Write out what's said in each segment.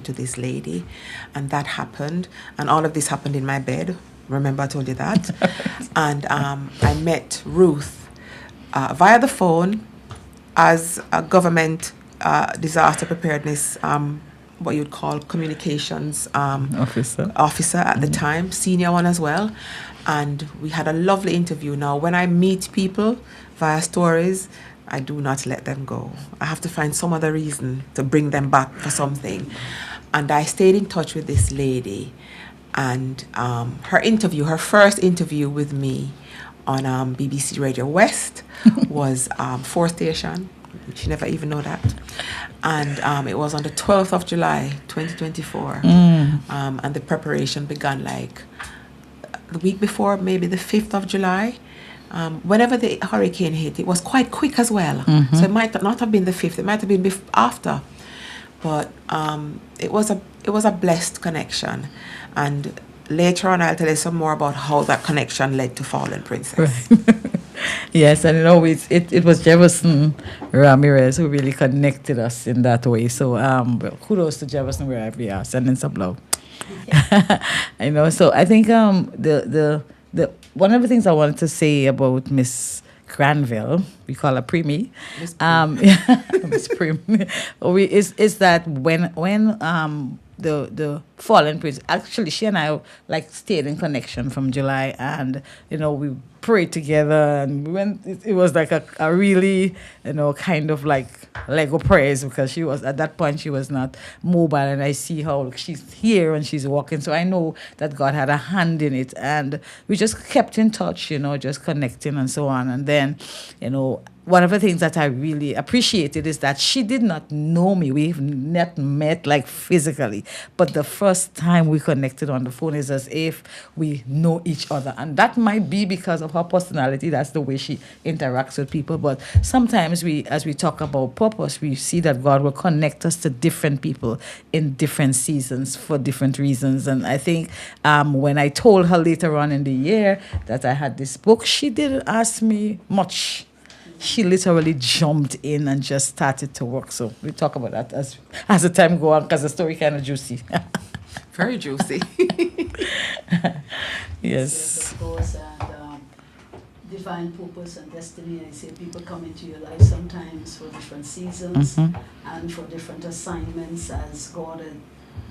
to this lady, and that happened, and all of this happened in my bed. Remember, I told you that. And I met Ruth via the phone as a government disaster preparedness, what you'd call communications officer at the time, senior one as well. And we had a lovely interview. Now, when I meet people via stories, I do not let them go. I have to find some other reason to bring them back for something. And I stayed in touch with this lady. And her first interview with me on BBC Radio West was 4 station. She never even know that. And it was on the 12th of July, 2024. And the preparation began like the week before, maybe the 5th of July. Whenever the hurricane hit, it was quite quick as well. So it might not have been the 5th, it might have been after. But it was a blessed connection. And later on, I'll tell you some more about how that connection led to Fallen Princess. Right. Yes, and it was Jefferson Ramirez who really connected us in that way. So kudos to Jefferson wherever you are, sending some love. So I think the one of the things I wanted to say about Miss Granville, we call her Primi, Miss Prim, is that when the Fallen Prince, actually she and I like stayed in connection from July, and we prayed together, and we went. It was like a really kind of like Lego prayers, because she was at that point she was not mobile, and I see how she's here and she's walking, so I know that God had a hand in it, and we just kept in touch, just connecting and so on, and then one of the things that I really appreciated is that she did not know me. We've not met like physically, but the first time we connected on the phone is as if we know each other. And that might be because of her personality. That's the way she interacts with people. But sometimes as we talk about purpose, we see that God will connect us to different people in different seasons for different reasons. And I think when I told her later on in the year that I had this book, she didn't ask me much. She literally jumped in and just started to work. So we talk about that as the time goes on, because the story kind of juicy. Very juicy. Yes. Of course, and divine purpose and destiny. I say people come into your life sometimes for different seasons and for different assignments as God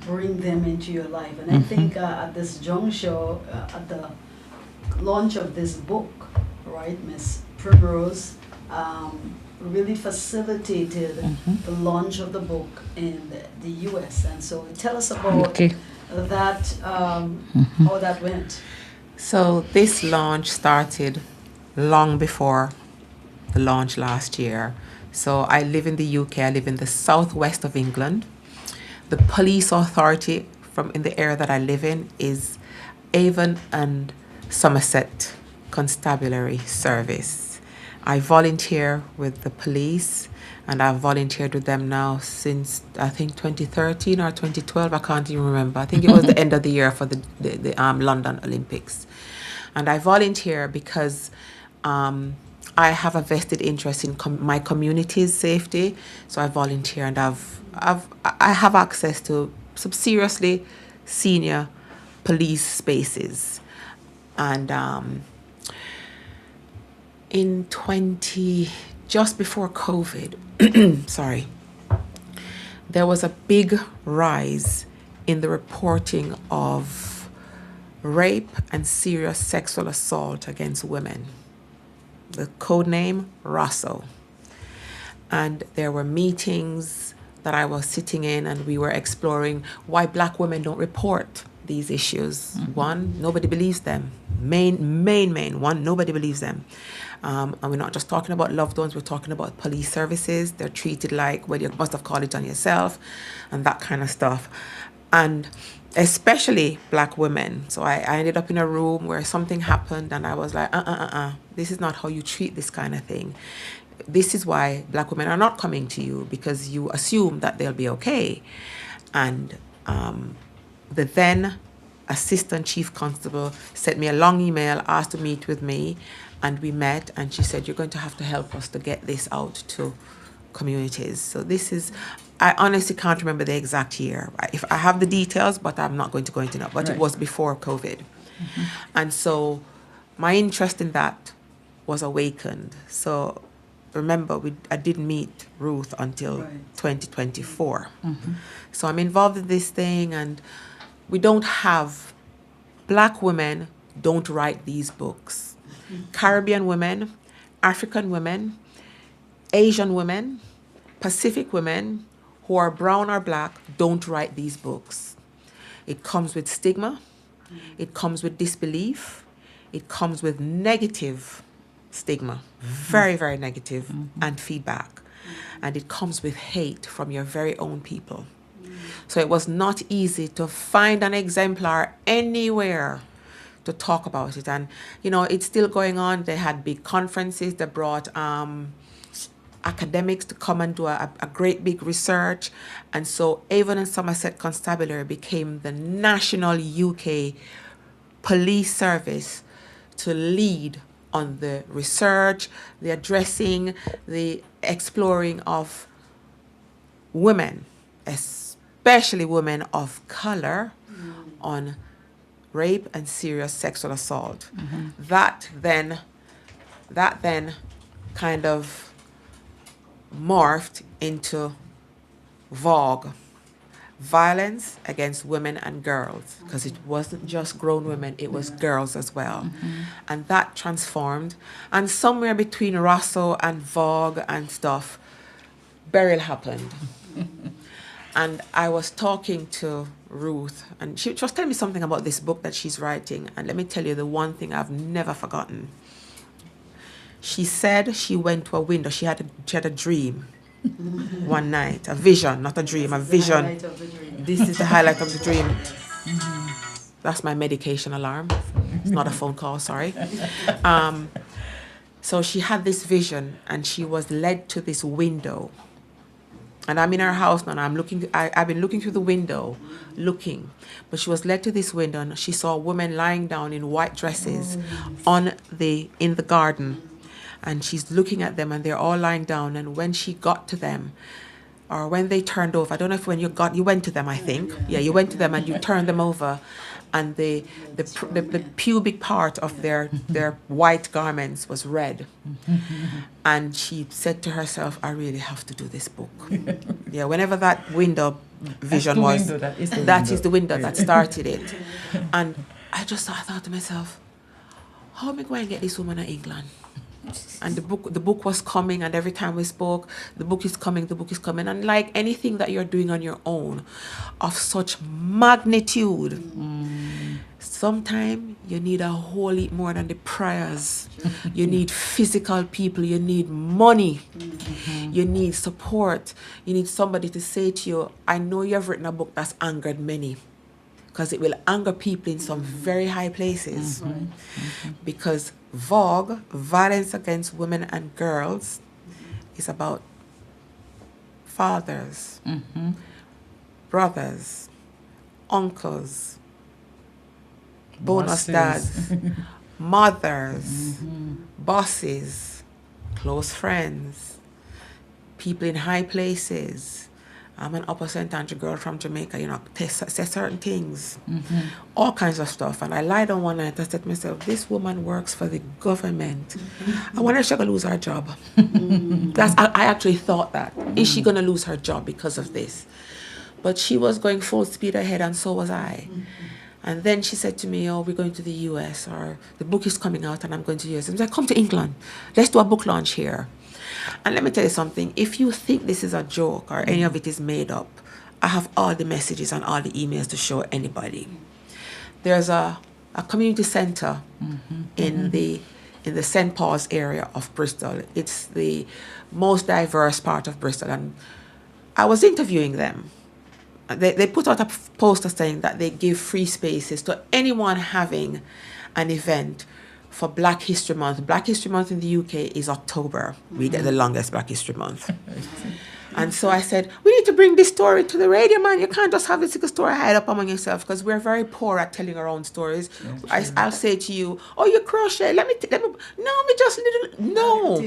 bring them into your life. And I think at this juncture, at the launch of this book, right, Miss Primrose, really facilitated the launch of the book in the U.S. And so tell us about that, how that went. So this launch started long before the launch last year. So I live in the UK, I live in the southwest of England. The police authority in the area that I live in is Avon and Somerset Constabulary Service. I volunteer with the police, and I've volunteered with them now since I think 2013 or 2012. I can't even remember. I think it was the end of the year for the London Olympics. And I volunteer because I have a vested interest in my community's safety. So I volunteer, and I have access to some seriously senior police spaces. And just before COVID, sorry, there was a big rise in the reporting of rape and serious sexual assault against women. The code name, Rosso. And there were meetings that I was sitting in, and we were exploring why Black women don't report these issues. One, nobody believes them. Main one, nobody believes them. And we're not just talking about loved ones, we're talking about police services. They're treated like, well, you must have called it on yourself, and that kind of stuff. And especially Black women. So I ended up in a room where something happened, and I was like, this is not how you treat this kind of thing. This is why Black women are not coming to you, because you assume that they'll be okay. And the then assistant chief constable sent me a long email, asked to meet with me, and we met, and she said, you're going to have to help us to get this out to communities. So I honestly can't remember the exact year. If I have the details, but I'm not going to go into it. But Right. it was before COVID. And so my interest in that was awakened. So remember, I didn't meet Ruth until Right. 2024. So I'm involved in this thing, and we don't have, Black women don't write these books. Caribbean women, African women, Asian women, Pacific women who are brown or Black don't write these books. It comes with stigma. It comes with disbelief. It comes with negative stigma, very, very negative, and feedback. And it comes with hate from your very own people. So it was not easy to find an exemplar anywhere to talk about it. And, you know, it's still going on. They had big conferences. They brought academics to come and do a great big research. And so Avon and Somerset Constabulary became the national UK police service to lead on the research, the addressing, the exploring of women, especially women of color, on rape and serious sexual assault. That then kind of morphed into Vogue, violence against women and girls, because it wasn't just grown women, it was girls as well. And that transformed. And somewhere between Rosso and Vogue and stuff, Beryl happened. And I was talking to Ruth, and she was telling me something about this book that she's writing. And let me tell you the one thing I've never forgotten. She said she went to a window. She had a dream one night, a vision, not a dream, a vision. This is the highlight of the dream. That's my medication alarm. It's not a phone call, sorry. So she had this vision, and she was led to this window. And I'm in her house now, and I've been looking through the window, but she was led to this window, and she saw a woman lying down in white dresses in the garden. And she's looking at them, and they're all lying down. And when she got to them, or when they turned over, I don't know if when you went to them, I think. Yeah, you went to them and you turned them over, and the pubic part of their white garments was red. And she said to herself, I really have to do this book. Yeah, whenever that window vision was, that is the window that started it. And I thought to myself, how am I going to get this woman to England? And the book was coming, and every time we spoke, the book is coming. And like anything that you're doing on your own of such magnitude, sometimes you need a whole lot more than the prayers. You need physical people, you need money, you need support, you need somebody to say to you, I know you have written a book that's angered many. Because it will anger people in some very high places. Because Vogue, violence against women and girls, is about fathers, brothers, uncles, bonus dads, mothers, bosses, close friends, people in high places. I'm an upper St. Andrew girl from Jamaica, you know, say certain things, all kinds of stuff. And I lied on one night. I said to myself, this woman works for the government. I wonder if she's going to lose her job. I actually thought that. Is she going to lose her job because of this? But she was going full speed ahead, and so was I. And then she said to me, oh, we're going to the US, or the book is coming out and I'm going to the US. And I said, come to England. Let's do a book launch here. And let me tell you something. If you think this is a joke or any of it is made up, I have all the messages and all the emails to show anybody. There's a community center in the St. Paul's area of Bristol. It's the most diverse part of Bristol. And I was interviewing them. They put out a poster saying that they give free spaces to anyone having an event for Black History Month. Black History Month in the UK is October. We get the longest Black History Month. And so I said, we need to bring this story to the radio, man. You can't just have this little story hide up among yourself, because we're very poor at telling our own stories. I'll say to you, oh, you crochet. No, we just little.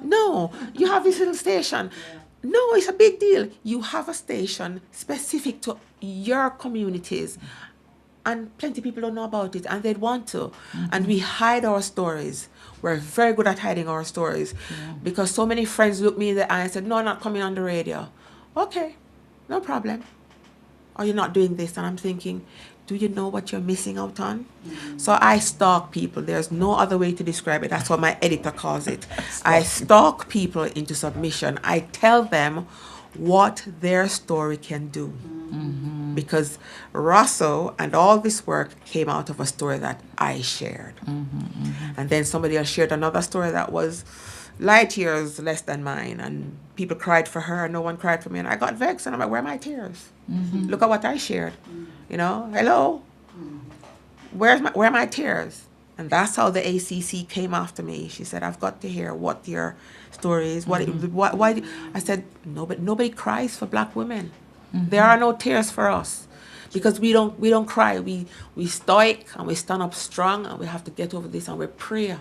No, you have this little station. No, it's a big deal. You have a station specific to your communities, and plenty of people don't know about it, and they'd want to. And we hide our stories. We're very good at hiding our stories, because so many friends look me in the eye and said, "No, I'm not coming on the radio." Okay, no problem. Or you're not doing this, and I'm thinking, do you know what you're missing out on? So I stalk people. There's no other way to describe it. That's what my editor calls it. I stalk people into submission. I tell them what their story can do. Because Rosso and all this work came out of a story that I shared. And then somebody else shared another story that was light years less than mine, and people cried for her and no one cried for me, and I got vexed, and I'm like, where are my tears? Look at what I shared. You know, hello, where are my tears? And that's how the ACC came after me. She said, I've got to hear what your story is. Why? I said, nobody cries for black women. There are no tears for us, because we don't cry. We stoic, and we stand up strong, and we have to get over this, and we pray.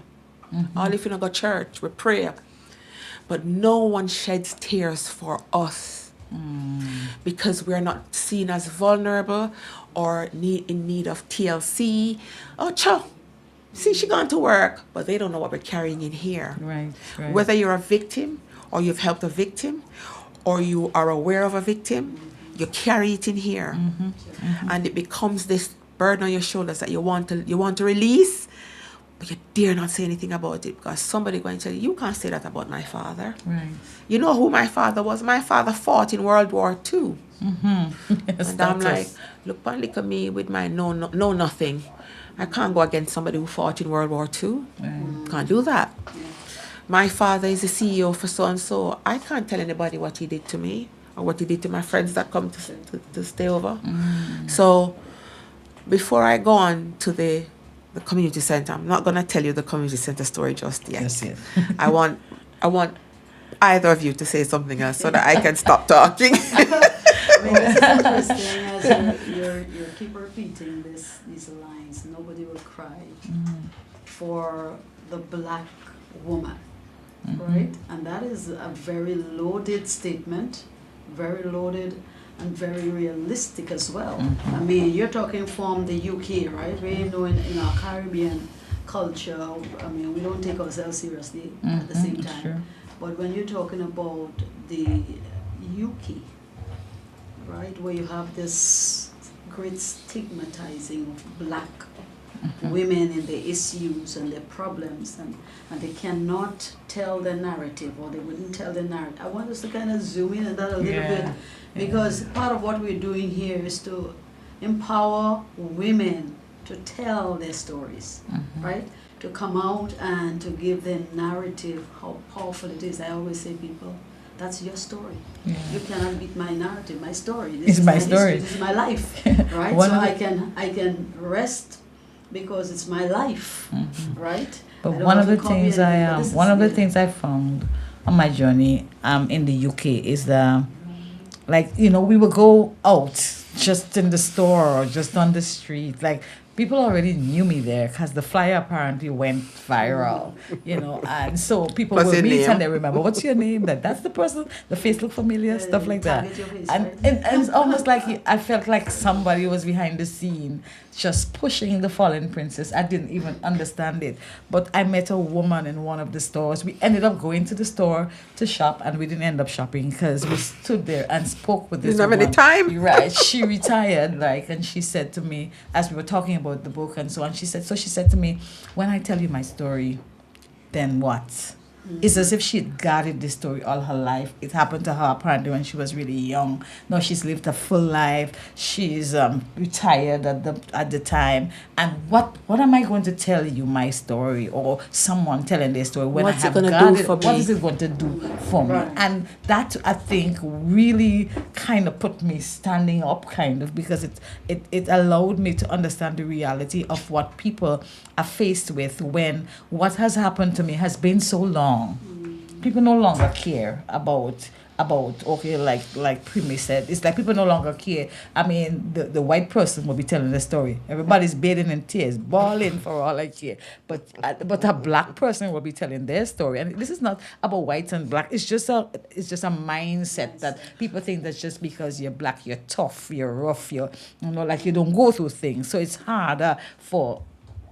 All if you don't go to church, we pray. But no one sheds tears for us, because we're not seen as vulnerable or in need of TLC. Oh, cho, see, she gone to work, but they don't know what we're carrying in here. Right. Whether you're a victim, or you've helped a victim, or you are aware of a victim, you carry it in here, and it becomes this burden on your shoulders that you want to release, but you dare not say anything about it, because somebody going to tell you, you can't say that about my father. Right. You know who my father was? My father fought in World War II. Yes, And I'm like, look at me with my no nothing. I can't go against somebody who fought in World War II. Can't do that. My father is the CEO for so and so. I can't tell anybody what he did to me, or what he did to my friends that come to stay over. So before I go on to the community center, I'm not going to tell you the community center story just yet. Yes. I want either of you to say something else so that I can stop talking. I mean, this is interesting as you keep repeating these lines. Nobody will cry for the black woman, right? And that is a very loaded statement, very loaded and very realistic as well. I mean, you're talking from the UK, right? We know in our Caribbean culture, I mean, we don't take ourselves seriously at the same time. Sure. But when you're talking about the UK, right, where you have this great stigmatizing of black women and their issues and their problems, and they cannot tell the narrative, or they wouldn't tell the narrative. I want us to kind of zoom in on that a little bit, because part of what we're doing here is to empower women to tell their stories, right? To come out and to give their narrative, how powerful it is. I always say, people, that's your story. You cannot beat my narrative, my story. This is my story. This is my life, right? So I can rest because it's my life, right? But one of the things I found on my journey in the UK is we would go out just in the store or just on the street, like. People already knew me there because the flyer apparently went viral, and so people will meet and they remember, what's your name? That's the person, the face look familiar, stuff like that. And it's almost like I felt like somebody was behind the scene just pushing the Fallen Princess. I didn't even understand it. But I met a woman in one of the stores. We ended up going to the store to shop, and we didn't end up shopping because we stood there and spoke with this woman. Didn't have any time. Right. She retired, and she said to me, as we were talking about the book and so on, she said to me, when I tell you my story, then what? It's as if she had guarded this story all her life. It happened to her apparently when she was really young. No, she's lived a full life. She's retired at the time. And what am I going to tell you my story, or someone telling their story when What's I it have gonna guarded do for it? What me? is it going to do for me? And that, I think, really kind of put me standing up, because it allowed me to understand the reality of what people are faced with when what has happened to me has been so long. People no longer care about about, okay, like Primi said, it's like people no longer care. I mean, the white person will be telling the story. Everybody's bathing in tears, bawling for all I care. But a black person will be telling their story. And this is not about white and black. It's just a mindset that people think that just because you're black, you're tough, you're rough, like you don't go through things. So it's harder for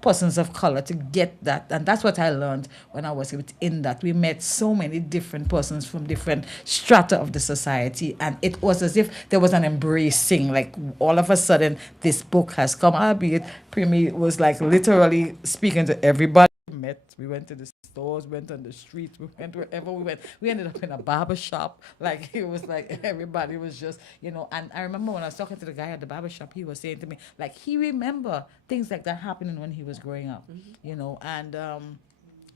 persons of color to get that. And that's what I learned when I was within that. We met so many different persons from different strata of the society, and it was as if there was an embracing, like all of a sudden this book has come, albeit Primi was like literally speaking to everybody we met. We went to the stores, went on the streets, we went wherever we went. We ended up in a barber shop. Like it was like everybody was just, and I remember when I was talking to the guy at the barber shop, he was saying to me, like he remember things like that happening when he was growing up, and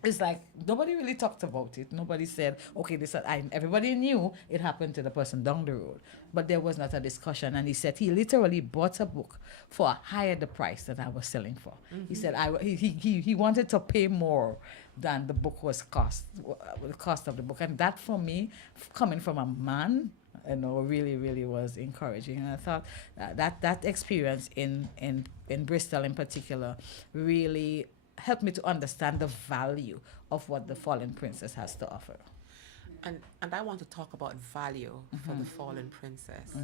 it's like nobody really talked about it. Nobody said, okay, everybody knew it happened to the person down the road, but there was not a discussion. And he said he literally bought a book for a higher the price that I was selling for. He said he wanted to pay more than the book was the cost of the book. And that for me, coming from a man, really, really was encouraging. And I thought that experience in Bristol in particular really helped me to understand the value of what the Fallen Princess has to offer. And I want to talk about value for the Fallen Princess.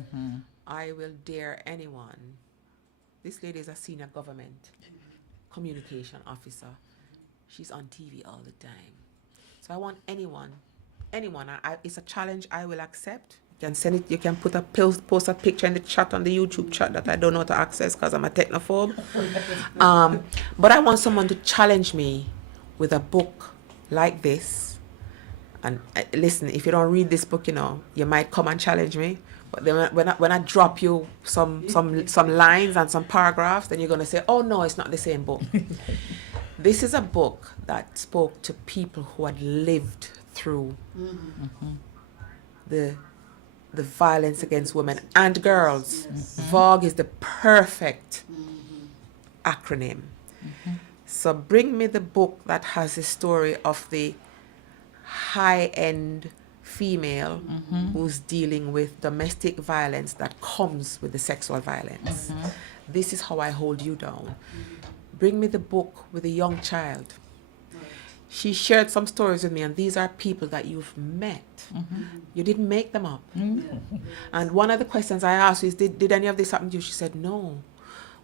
I will dare anyone. This lady is a senior government communication officer. She's on TV all the time. So I want anyone, it's a challenge I will accept. You can send it, you can post a picture in the chat on the YouTube chat that I don't know how to access because I'm a technophobe. But I want someone to challenge me with a book like this. And listen, if you don't read this book, you might come and challenge me. But then when I drop you some lines and some paragraphs, then you're going to say, oh no, it's not the same book. This is a book that spoke to people who had lived through the violence against women and girls. VOG is the perfect acronym. So bring me the book that has the story of the high-end female who's dealing with domestic violence that comes with the sexual violence. This is how I hold you down. Bring me the book with a young child. She shared some stories with me, and these are people that you've met. You didn't make them up. And one of the questions I asked is, did any of this happen to you? She said, no.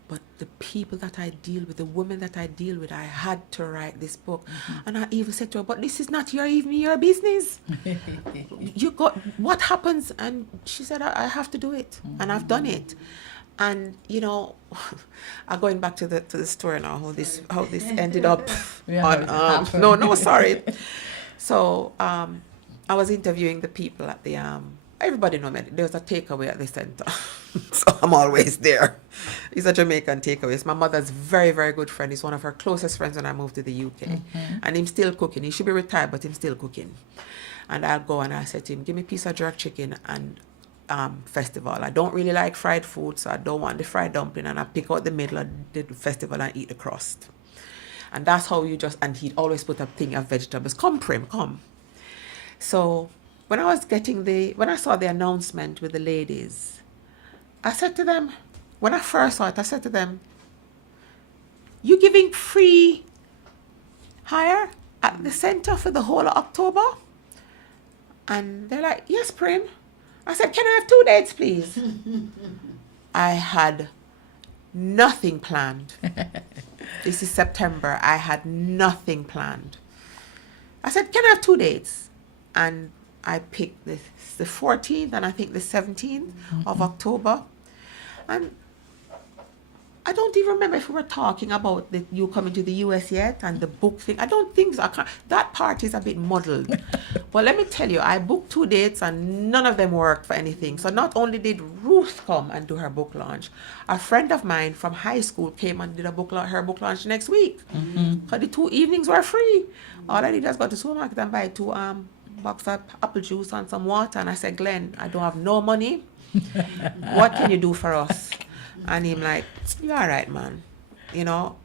But the people that I deal with, the women that I deal with, I had to write this book. And I even said to her, but this is not even your business. What happens? And she said, I have to do it. And I've done it. And I'm going back to the story now, how this ended up sorry. So I was interviewing the people at the everybody know me. There was a takeaway at the center. So I'm always there. It's a Jamaican takeaway. It's my mother's very, very good friend. He's one of her closest friends when I moved to the UK. And he's still cooking. He should be retired, but he's still cooking. And I'll go and I said to him, give me a piece of jerk chicken and festival. I don't really like fried food, so I don't want the fried dumpling, and I pick out the middle of the festival and eat the crust. And that's how and he'd always put a thing of vegetables. Come, Prim, come. So when I saw the announcement with the ladies, I said to them, when I first saw it, I said to them, you giving free hire at the center for the whole of October? And they're like, yes, Prim. I said, can I have 2 dates, please? I had nothing planned. This is September. I had nothing planned. I said, can I have 2 dates? And I picked the 14th and I think the 17th of October. And I don't even remember if we were talking about you coming to the US yet and the book thing. I don't think so. That part is a bit muddled. But let me tell you, I booked 2 dates and none of them worked for anything. So not only did Ruth come and do her book launch, a friend of mine from high school came and did her book launch next week. Because the 2 evenings were free. All I did was go to the supermarket and buy 2 boxes of apple juice and some water. And I said, Glenn, I don't have no money. What can you do for us? And him like, you're all right, man.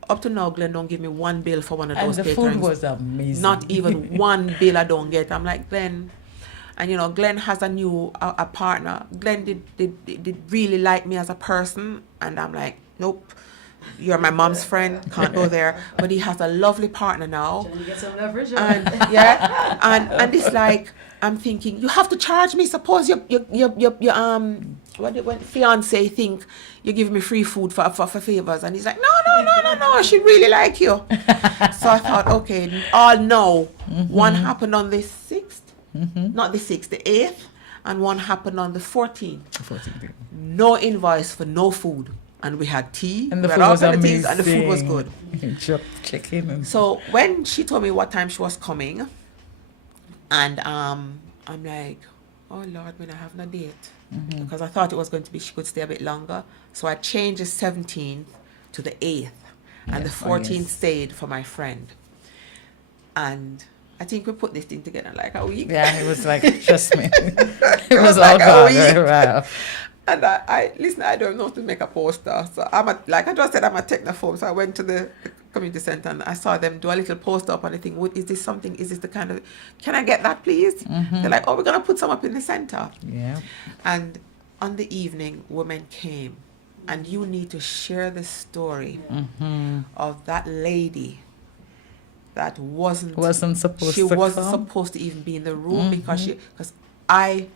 Up to now, Glenn don't give me 1 bill for one of those patrons. And the food was amazing. Not even 1 bill I don't get. I'm like, Glenn, And, you know, Glenn has a partner. Glenn did really like me as a person. And I'm like, nope, you're my mom's friend, can't go there. But he has a lovely partner now. Trying to get some leverage. And yeah, and it's like, I'm thinking, you have to charge me. Suppose your fiance think you're giving me free food for favors, and he's like, no, she really like you. So I thought, okay, all no. One happened on the 6th, not the 6th, the 8th, and one happened on the 14th. No invoice for no food, and we had tea, And the we food had all was kind of things, amazing. and the food was good. Jerk chicken. And So when she told me what time she was coming, and I'm like, oh Lord, when I have no date, because I thought it was going to be she could stay a bit longer. So I changed the 17th to the 8th, and the 14th stayed for my friend. And I think we put this thing together in like a week. yeah, it was like, trust me, it was like all a gone. week. Right. And I listen, I don't know how to make a poster. So like I just said, I'm a technophobe. So I went to the community center and I saw them do a little poster up on the thing. Is this something? Is this the kind of, can I get that please? They're like, oh, we're going to put some up in the center. Yeah. And on the evening, women came. And you need to share the story of that lady that wasn't supposed she to wasn't come. supposed to even be in the room because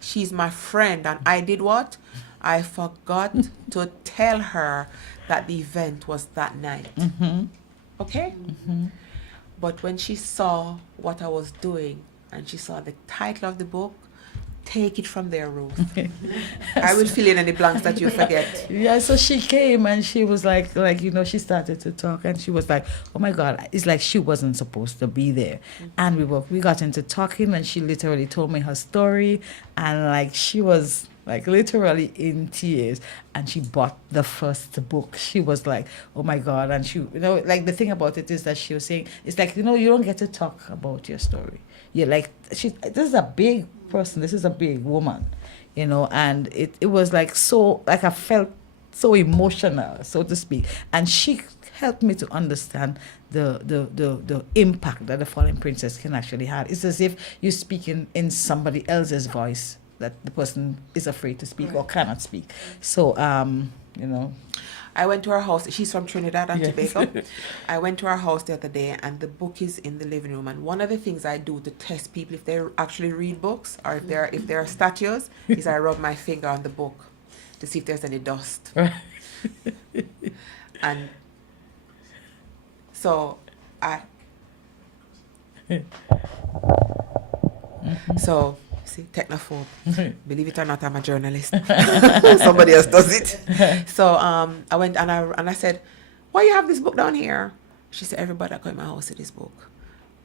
she's my friend, and I did what? I forgot to tell her that the event was that night. Okay? But when she saw what I was doing and she saw the title of the book, take it from there, Ruth. I will fill in any blanks that you forget. Yeah, so she came and she was like, you know, she started to talk and she was like, oh my God, it's like she wasn't supposed to be there. And we got into talking and she literally told me her story, and like she was like literally in tears, and she bought the first book. She was like, oh my God. And she, you know, like the thing about it is that she was saying, it's like, you know, you don't get to talk about your story. You're like, this is a big person, this is a big woman, you know, and it was like, so like I felt so emotional, so to speak, and she helped me to understand the impact that the Fallen Princess can actually have. It's as if you're speaking in somebody else's voice that the person is afraid to speak or cannot speak. So you know, I went to her house. She's from Trinidad and Tobago. I went to her house the other day, and the book is in the living room. And one of the things I do to test people if they actually read books or if they're statues is I rub my finger on the book to see if there's any dust. And so see, technophobe. Believe it or not, I'm a journalist. Somebody else does it. So I went and I said, why you have this book down here? She said, everybody that come in my house see this book.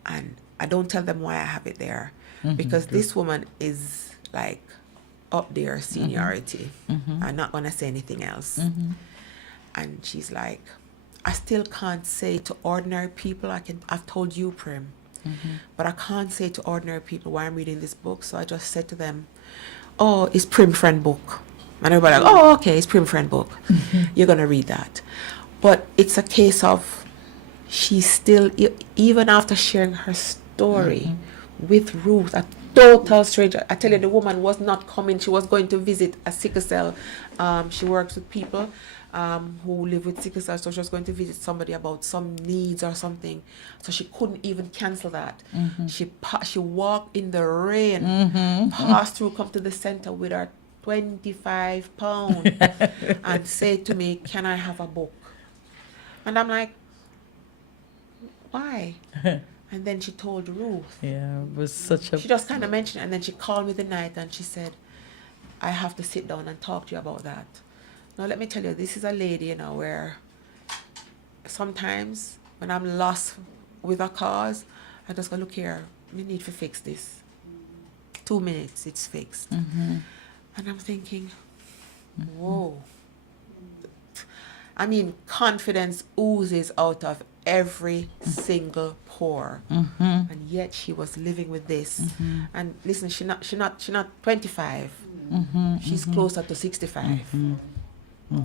And I don't tell them why I have it there. Because this woman is like up there, seniority. I'm not going to say anything else. And she's like, I still can't say to ordinary people, I've told you, Prim, but I can't say to ordinary people why I'm reading this book. So I just said to them, oh, it's Prim friend book. And everybody like, oh, okay, it's Prim friend book. You're going to read that. But it's a case of she's still, even after sharing her story with Ruth, a total stranger. I tell you, the woman was not coming. She was going to visit a sickle cell. She works with people who live with sickle cell, so she was going to visit somebody about some needs or something. So she couldn't even cancel that. She walked in the rain, passed through, come to the center with her 25 pounds and said to me, can I have a book? And I'm like, why? And then she told Ruth. Yeah, it was such a... She just kind of mentioned it, and then she called me the night and she said, I have to sit down and talk to you about that. Now, let me tell you, this is a lady, you know, where sometimes when I'm lost with a cause, I just go, look here, we need to fix this. 2 minutes, it's fixed. And I'm thinking, whoa. I mean, confidence oozes out of every single pore, and yet she was living with this. And listen, she's not 25. She's closer to 65.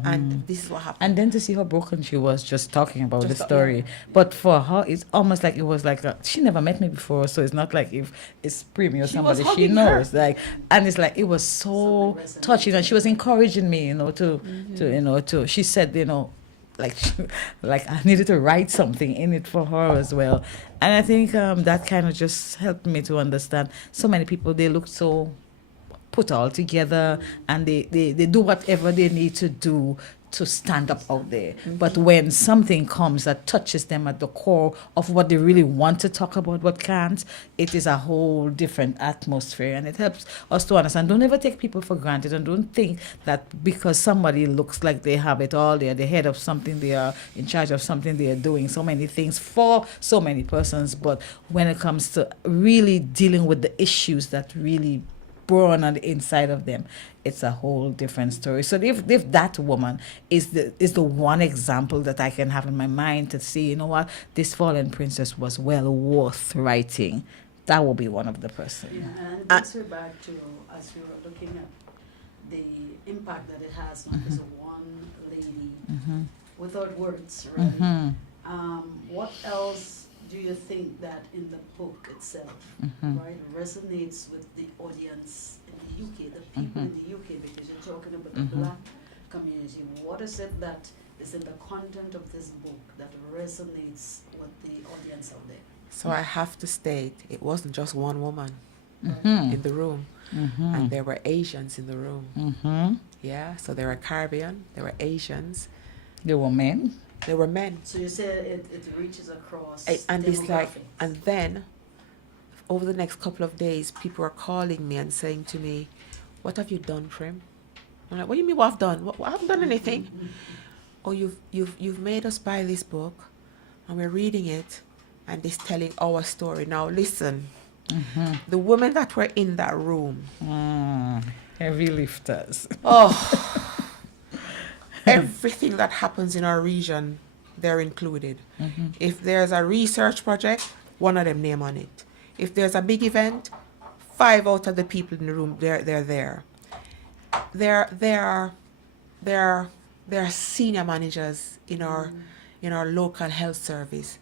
And this is what happened. And then to see how broken she was just talking about the Just story. But for her, it's almost like it was like she never met me before, so it's not like if it's Primi or She was somebody she hugging knows. her. Like, and it's like it was so Something resonates. touching, and she was encouraging me, to she said, like like I needed to write something in it for her as well. And I think that kind of just helped me to understand so many people, they look so put all together, and they do whatever they need to do to stand up out there. But when something comes that touches them at the core of what they really want to talk about but can't, it is a whole different atmosphere, and it helps us to understand. Don't ever take people for granted, and don't think that because somebody looks like they have it all, they're the head of something, they are in charge of something, they are doing so many things for so many persons. But when it comes to really dealing with the issues that really born on the inside of them, it's a whole different story. So if that woman is the one example that I can have in my mind to see, you know what, this fallen princess was well worth writing, that will be one of the person. Yeah, and it brings her back to, as we were looking at the impact that it has, not just one lady, without words, right? What else do you think that in the book itself, right, resonates with the audience in the UK, the people in the UK, because you're talking about the black community? What is it that is in the content of this book that resonates with the audience out there? So I have to state, it wasn't just one woman in the room, and there were Asians in the room. Yeah, so there were Caribbean, there were Asians, There were men. there were men. So you said it reaches across And it's like, demographics. and then over the next couple of days, people are calling me and saying to me, "What have you done, Prim?" I'm like, "What do you mean? What I've done? I haven't done anything." "Oh, you've made us buy this book, and we're reading it, and it's telling our story." Now listen, the women that were in that room, Heavy lifters. oh, everything that happens in our region, they're included. If there's a research project, one of them name on it. If there's a big event, 5 out of the people in the room, they're there. There are senior managers in our local health service.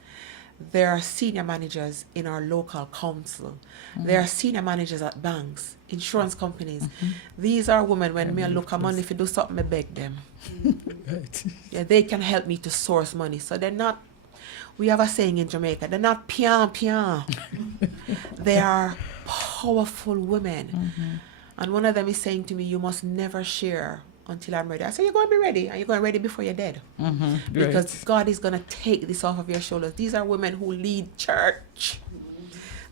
There are senior managers in our local council. There are senior managers at banks, insurance companies. These are women, when me look at money, if you do something, I beg them. Yeah, they can help me to source money. So they're not, we have a saying in Jamaica, they're not pian pian. They are powerful women. And one of them is saying to me, "You must never share until I'm ready." I said, "You're going to be ready, and you're going to be ready before you're dead." Because God is going to take this off of your shoulders. These are women who lead church.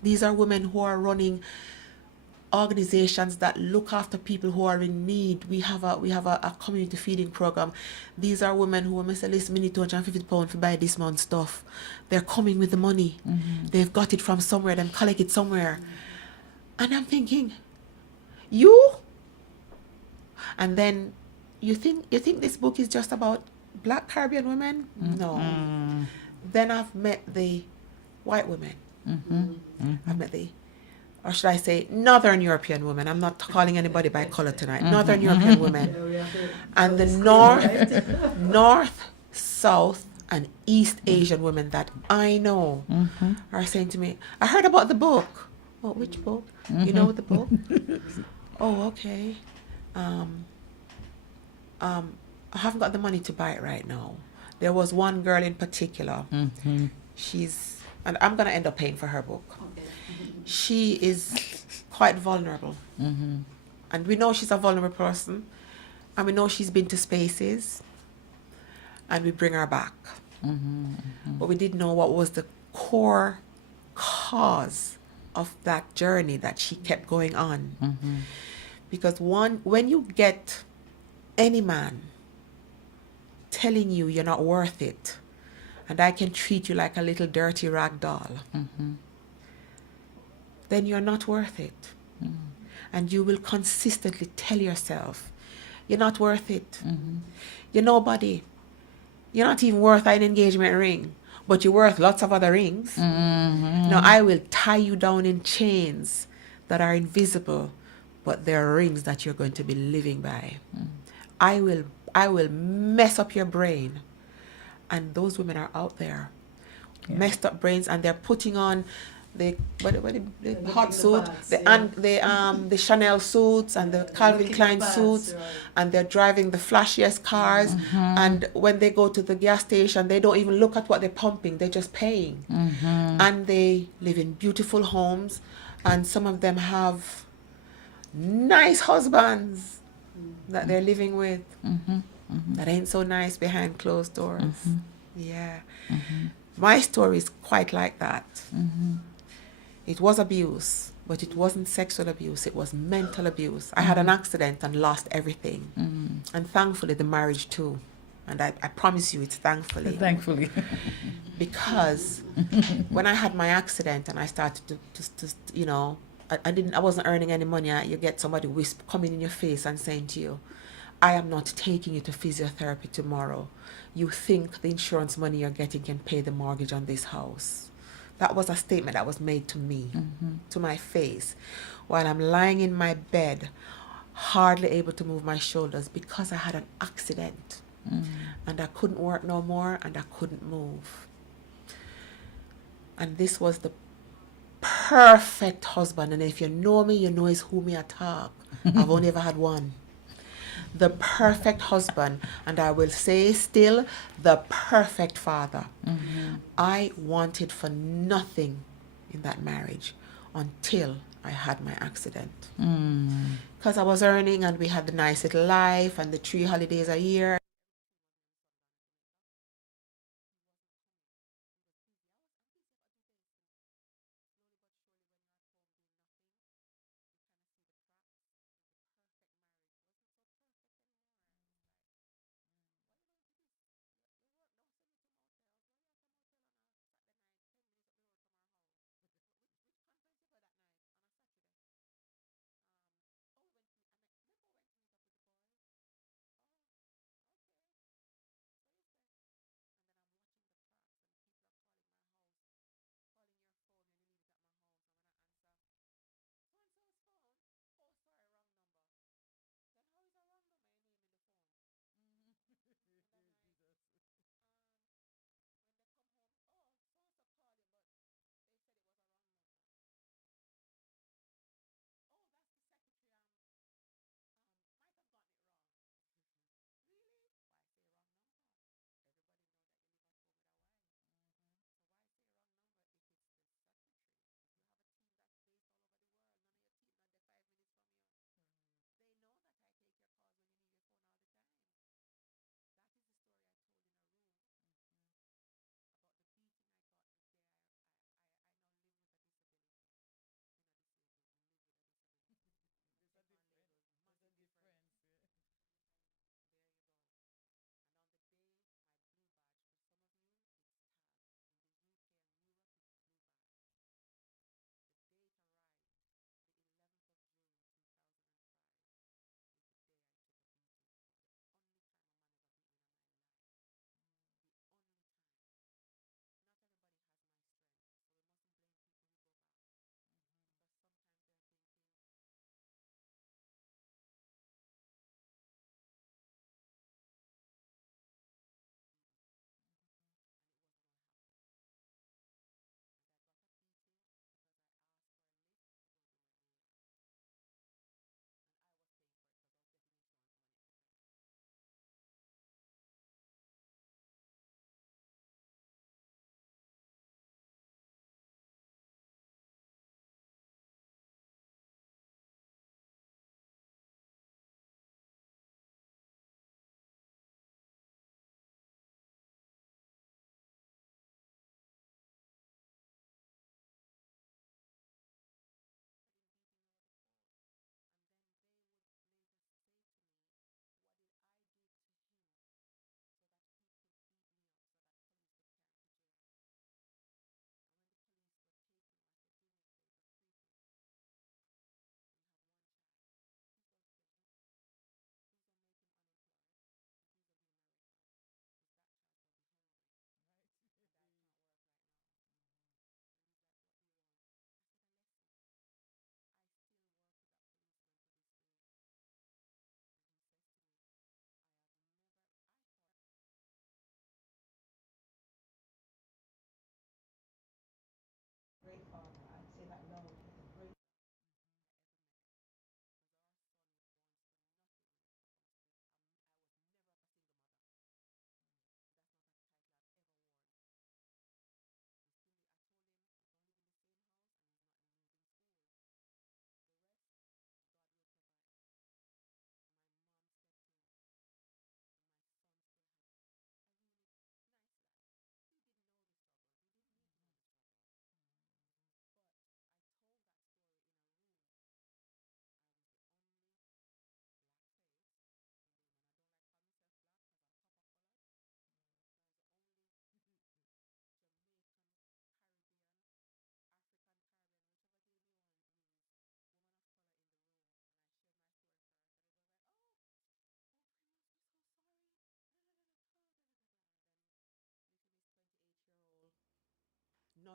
These are women who are running organizations that look after people who are in need. We have a community feeding program. These are women who say, "Listen, we need £250 to buy this month's stuff." They're coming with the money. They've got it from somewhere, then collect it somewhere. And I'm thinking, you? And then you think this book is just about Black Caribbean women? No. Then I've met the white women. I've met the, or should I say, Northern European women. I'm not calling anybody by color tonight. Northern European women. Yeah, we have to And the explain, north, right? North, South, and East Asian women that I know are saying to me, "I heard about the book." "Oh, which book?" "You know the book?" "Oh, okay. I haven't got the money to buy it right now." There was one girl in particular. She's, and I'm gonna end up paying for her book. Okay. She is quite vulnerable, and we know she's a vulnerable person, and we know she's been to spaces, and we bring her back. But we didn't know what was the core cause of that journey that she kept going on. Because when you get any man telling you you're not worth it, and I can treat you like a little dirty rag doll, then you're not worth it. And you will consistently tell yourself, you're not worth it. You're nobody. You're not even worth an engagement ring, but you're worth lots of other rings. Now I will tie you down in chains that are invisible, but they're rings that you're going to be living by. I will I will mess up your brain. And those women are out there, messed up brains, and they're putting on the hot suit, the Chanel suits and the Calvin Klein suits, and they're driving the flashiest cars. And when they go to the gas station, they don't even look at what they're pumping; they're just paying. And they live in beautiful homes, and some of them have nice husbands that they're living with that ain't so nice behind closed doors. Yeah. My story is quite like that. It was abuse, but it wasn't sexual abuse, it was mental abuse. I had an accident and lost everything. And thankfully, the marriage too. And I promise you, it's thankfully. Thankfully. Because when I had my accident and I started to you know, I wasn't earning any money. You get somebody coming in your face and saying to you, I am not taking you to physiotherapy tomorrow. You think the insurance money you're getting can pay the mortgage on this house. That was a statement that was made to me, to my face, while I'm lying in my bed, hardly able to move my shoulders because I had an accident. And I couldn't work no more, and I couldn't move. And this was the perfect husband. And if you know me, you know it's who me I talk. I've only ever had one. The perfect husband, and I will say still, the perfect father. I wanted for nothing in that marriage until I had my accident. Because I was earning, and we had the nice little life and the 3 holidays a year.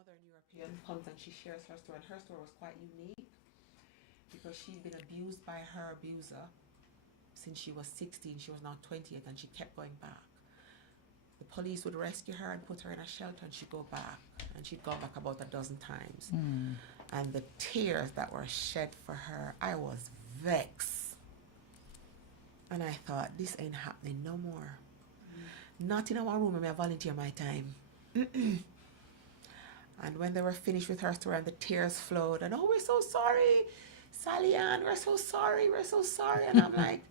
Southern European comes and she shares her story, and her story was quite unique because she'd been abused by her abuser since she was 16. She was now 28, and she kept going back. The police would rescue her and put her in a shelter, and she'd go back. And she'd gone back about a dozen times. And the tears that were shed for her, I was vexed. And I thought, this ain't happening no more. Not in our room, I volunteer my time. And when they were finished with her story and the tears flowed, and, oh, we're so sorry, Sally Ann, we're so sorry. And I'm like,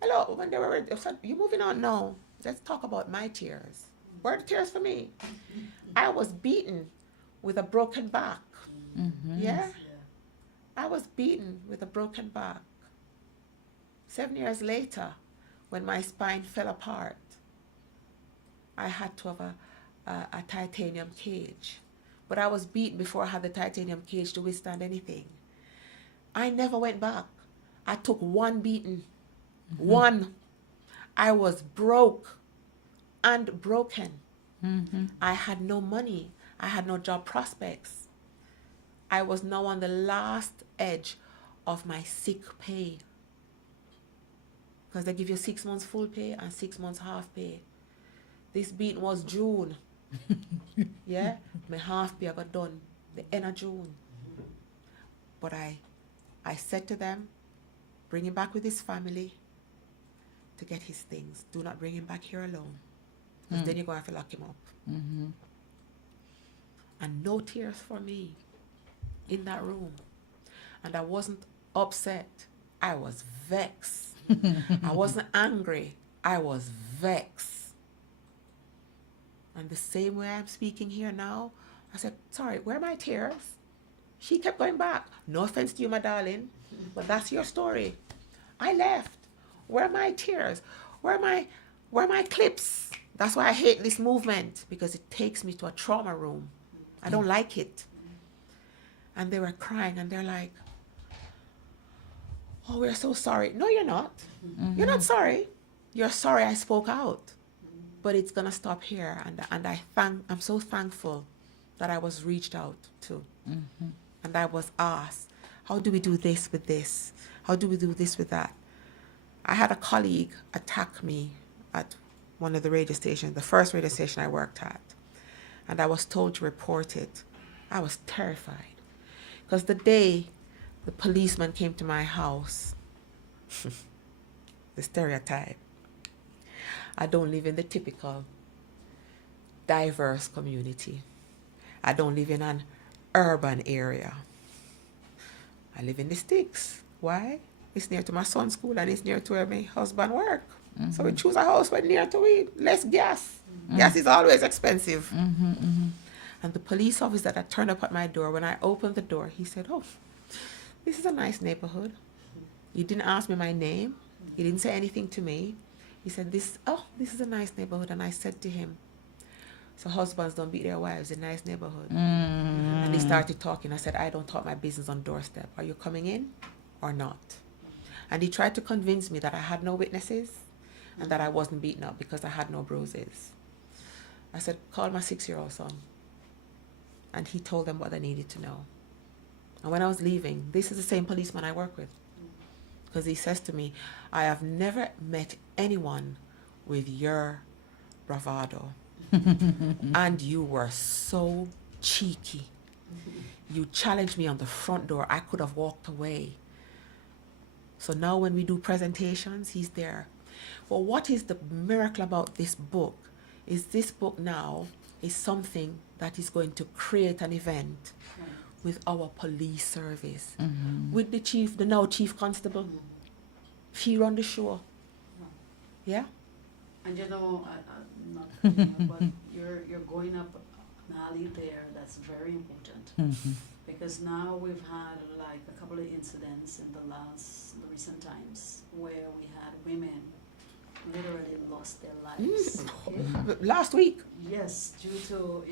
hello, when they were, said, you moving on? No, let's talk about my tears. Where are the tears for me? I was beaten with a broken back. Yeah? I was beaten with a broken back. 7 years later, when my spine fell apart, I had to have a titanium cage. But I was beaten before I had the titanium cage to withstand anything. I never went back. I took one beating. One. I was broke and broken. I had no money. I had no job prospects. I was now on the last edge of my sick pay. Because they give you 6 months full pay and 6 months half pay. This beating was June. Yeah? My half pay I got done the end of June. But I said to them, bring him back with his family to get his things. Do not bring him back here alone. Because then you're going to have to lock him up. And no tears for me in that room. And I wasn't upset. I was vexed. I wasn't angry. I was vexed. And the same way I'm speaking here now, I said, sorry, where are my tears? She kept going back. No offense to you, my darling, but that's your story. I left. Where are my tears? Where are my clips? That's why I hate this movement, because it takes me to a trauma room. I don't like it. And they were crying, and they're like, oh, we're so sorry. No, you're not. You're not sorry. You're sorry I spoke out. But it's going to stop here. And I'm so thankful that I was reached out to. And I was asked, how do we do this with this? How do we do this with that? I had a colleague attack me at one of the radio stations, the first radio station I worked at. And I was told to report it. I was terrified. Because the day the policeman came to my house, the stereotype, I don't live in the typical diverse community. I don't live in an urban area. I live in the sticks. Why? It's near to my son's school and it's near to where my husband work. So we choose a house where near to it. Less gas. Gas is always expensive. And the police officer that turned up at my door, when I opened the door, he said, oh, this is a nice neighborhood. He didn't ask me my name. He didn't say anything to me. He said, this is a nice neighborhood. And I said to him, so husbands don't beat their wives in a nice neighborhood. And he started talking. I said, I don't talk my business on doorstep. Are you coming in or not? And he tried to convince me that I had no witnesses and that I wasn't beaten up because I had no bruises. I said, call my 6-year-old son. And he told them what they needed to know. And when I was leaving, this is the same policeman I work with. Because he says to me, I have never met anyone with your bravado. And you were so cheeky. You challenged me on the front door. I could have walked away. So now when we do presentations, he's there. Well, what is the miracle about this book? Is this book now is something that is going to create an event with our police service, with the chief, the now chief constable. He run the show. Yeah. And you know, I'm not cutting you, but you're going up an alley there that's very important. Because now we've had like a couple of incidents in the recent times where we had women literally lost their lives. Okay? Last week. Yes, due to,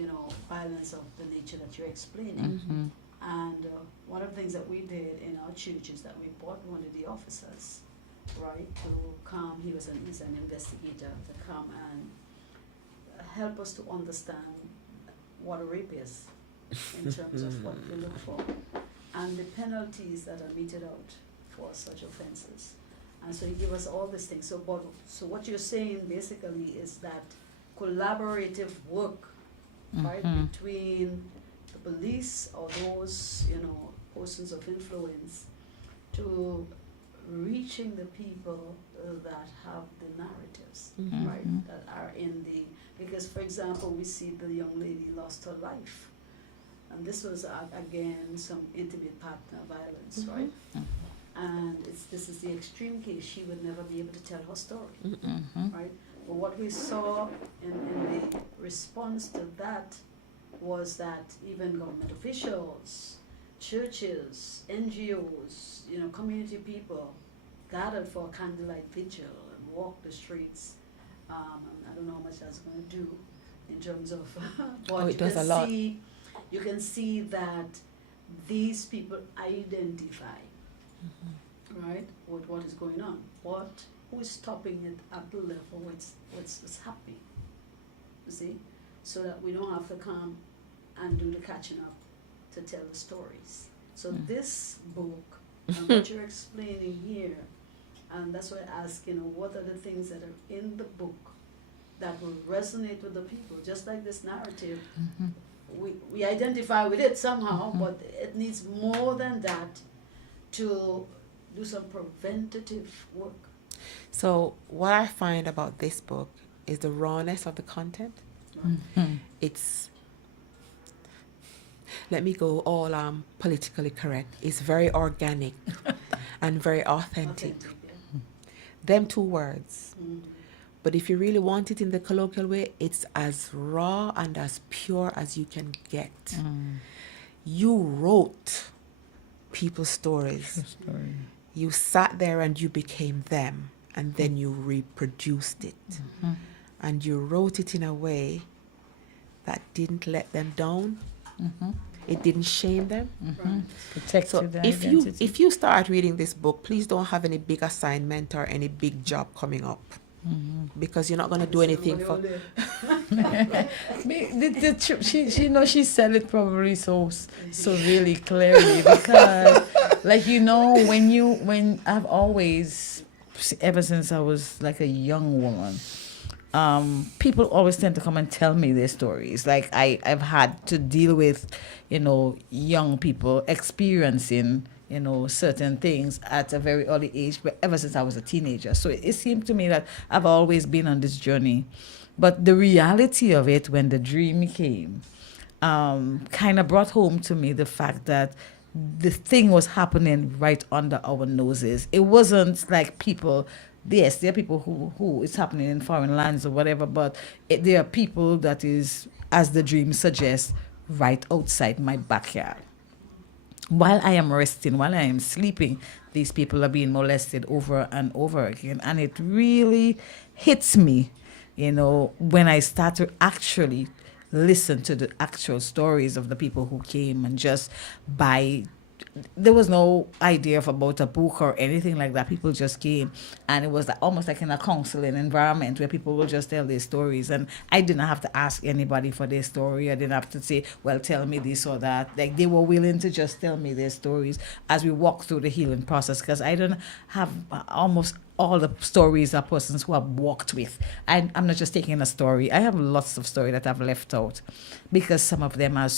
violence of the nature that you're explaining. And one of the things that we did in our church is that we brought one of the officers, right, to come. He's an investigator, to come and help us to understand what a rape is. in terms of what you look for and the penalties that are meted out for such offenses. And so you give us all these things. So what you're saying basically is that collaborative work, right, between the police or those, persons of influence to reaching the people that have the narratives, right, that are in because for example, we see the young lady lost her life. And this was, again, some intimate partner violence, right? And this is the extreme case. She would never be able to tell her story, right? But what we saw in the response to that was that even government officials, churches, NGOs, community people gathered for a candlelight vigil and walked the streets. I don't know how much that's going to do in terms of, but it does a lot. You can see that these people identify, right, with what is going on. Who is stopping it at the level what's happening, you see? So that we don't have to come and do the catching up to tell the stories. So this book, and what you're explaining here, and that's why I ask, what are the things that are in the book that will resonate with the people, just like this narrative. We identify with it somehow, but it needs more than that to do some preventative work. So what I find about this book is the rawness of the content. It's, let me go all politically correct. It's very organic and very authentic. Them two words. But if you really want it in the colloquial way, it's as raw and as pure as you can get. You wrote people's stories. You sat there and you became them, and then you reproduced it. And you wrote it in a way that didn't let them down. It didn't shame them. Protected So their if identity. you start reading this book, please don't have any big assignment or any big job coming up. Because you're not going to do anything for... She said it probably so really clearly because, when I've always, ever since I was like a young woman, people always tend to come and tell me their stories. Like I've had to deal with, young people experiencing certain things at a very early age, but ever since I was a teenager. So it seemed to me that I've always been on this journey. But the reality of it, when the dream came, kind of brought home to me the fact that the thing was happening right under our noses. It wasn't like people... Yes, there are people who it's happening in foreign lands or whatever, but there are people that is, as the dream suggests, right outside my backyard. While I am resting, while I am sleeping, these people are being molested over and over again. And it really hits me, when I start to actually listen to the actual stories of the people who came and just there was no idea about a book or anything like that. People just came, and it was almost like in a counseling environment where people will just tell their stories. And I didn't have to ask anybody for their story. I didn't have to say, well, tell me this or that. Like, they were willing to just tell me their stories as we walk through the healing process, because I don't have almost all the stories are persons who I've walked with. I'm not just taking a story. I have lots of stories that I've left out because some of them are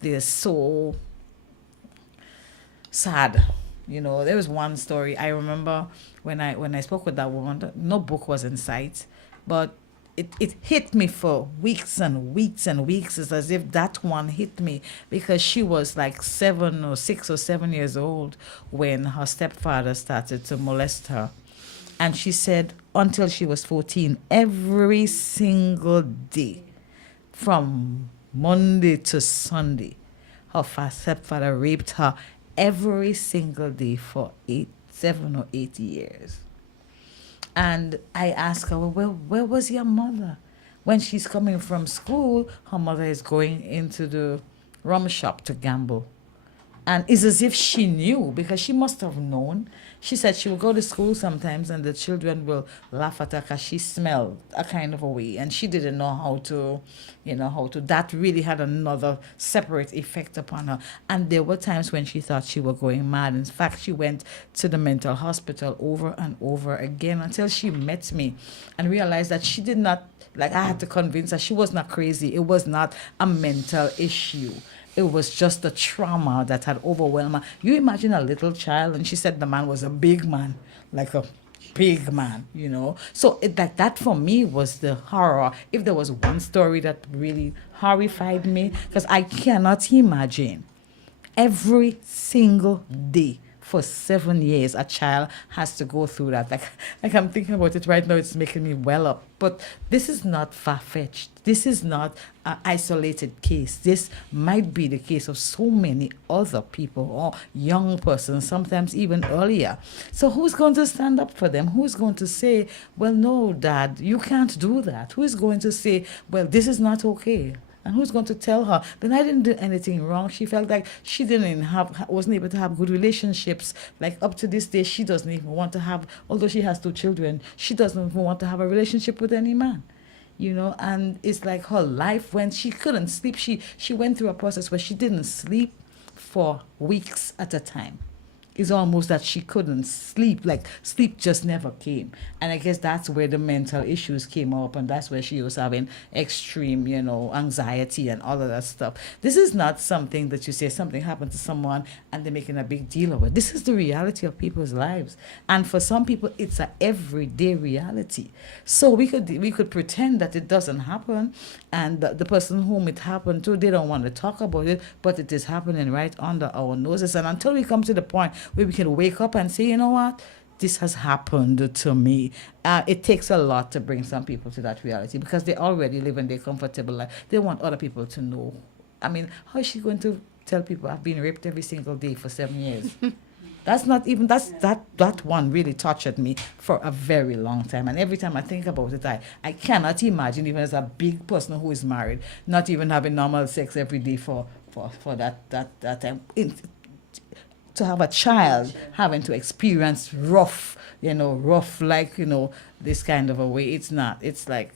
they're so sad. There was one story I remember when I spoke with that woman. No book was in sight, but it hit me for weeks and weeks and weeks. It's as if that one hit me because she was like 6 or 7 years old when her stepfather started to molest her. And she said until she was 14, every single day, from Monday to Sunday, her stepfather raped her every single day for 7 or 8 years. And I asked her, well, where was your mother? When she's coming from school, her mother is going into the rum shop to gamble. And it's as if she knew, because she must have known. She said she would go to school sometimes and the children will laugh at her because she smelled a kind of a way. And she didn't know how to, that really had another separate effect upon her. And there were times when she thought she was going mad. In fact, she went to the mental hospital over and over again until she met me and realized that she did not, like, I had to convince her she was not crazy. It was not a mental issue. It was just the trauma that had overwhelmed her. You imagine a little child, and she said the man was a big man, like a big man, So that for me was the horror. If there was one story that really horrified me, because I cannot imagine every single day for 7 years a child has to go through that. Like I'm thinking about it right now, it's making me well up. But this is not far-fetched. This is not an isolated case. This might be the case of so many other people or young persons, sometimes even earlier. So who's going to stand up for them? Who's going to say, well, no, Dad, you can't do that? Who is going to say, well, this is not okay? And who's going to tell her? Then I didn't do anything wrong. She felt like she wasn't able to have good relationships. Like up to this day, she doesn't even want to have, although she has 2 children, she doesn't even want to have a relationship with any man. And it's like her life when she couldn't sleep. She went through a process where she didn't sleep for weeks at a time. It's almost that she couldn't sleep, like sleep just never came. And I guess that's where the mental issues came up, and that's where she was having extreme, anxiety and all of that stuff. This is not something that you say something happened to someone and they're making a big deal of it. This is the reality of people's lives. And for some people, it's an everyday reality. So we could pretend that it doesn't happen, and the person whom it happened to, they don't want to talk about it, but it is happening right under our noses. And until we come to the point where we can wake up and say, you know what, this has happened to me. It takes a lot to bring some people to that reality because they already live in their comfortable life. They want other people to know. I mean, how is she going to tell people I've been raped every single day for 7 years? That one really touched me for a very long time. And every time I think about it, I cannot imagine, even as a big person who is married, not even having normal sex every day for that time. To have a child having to experience rough, this kind of a way. It's like,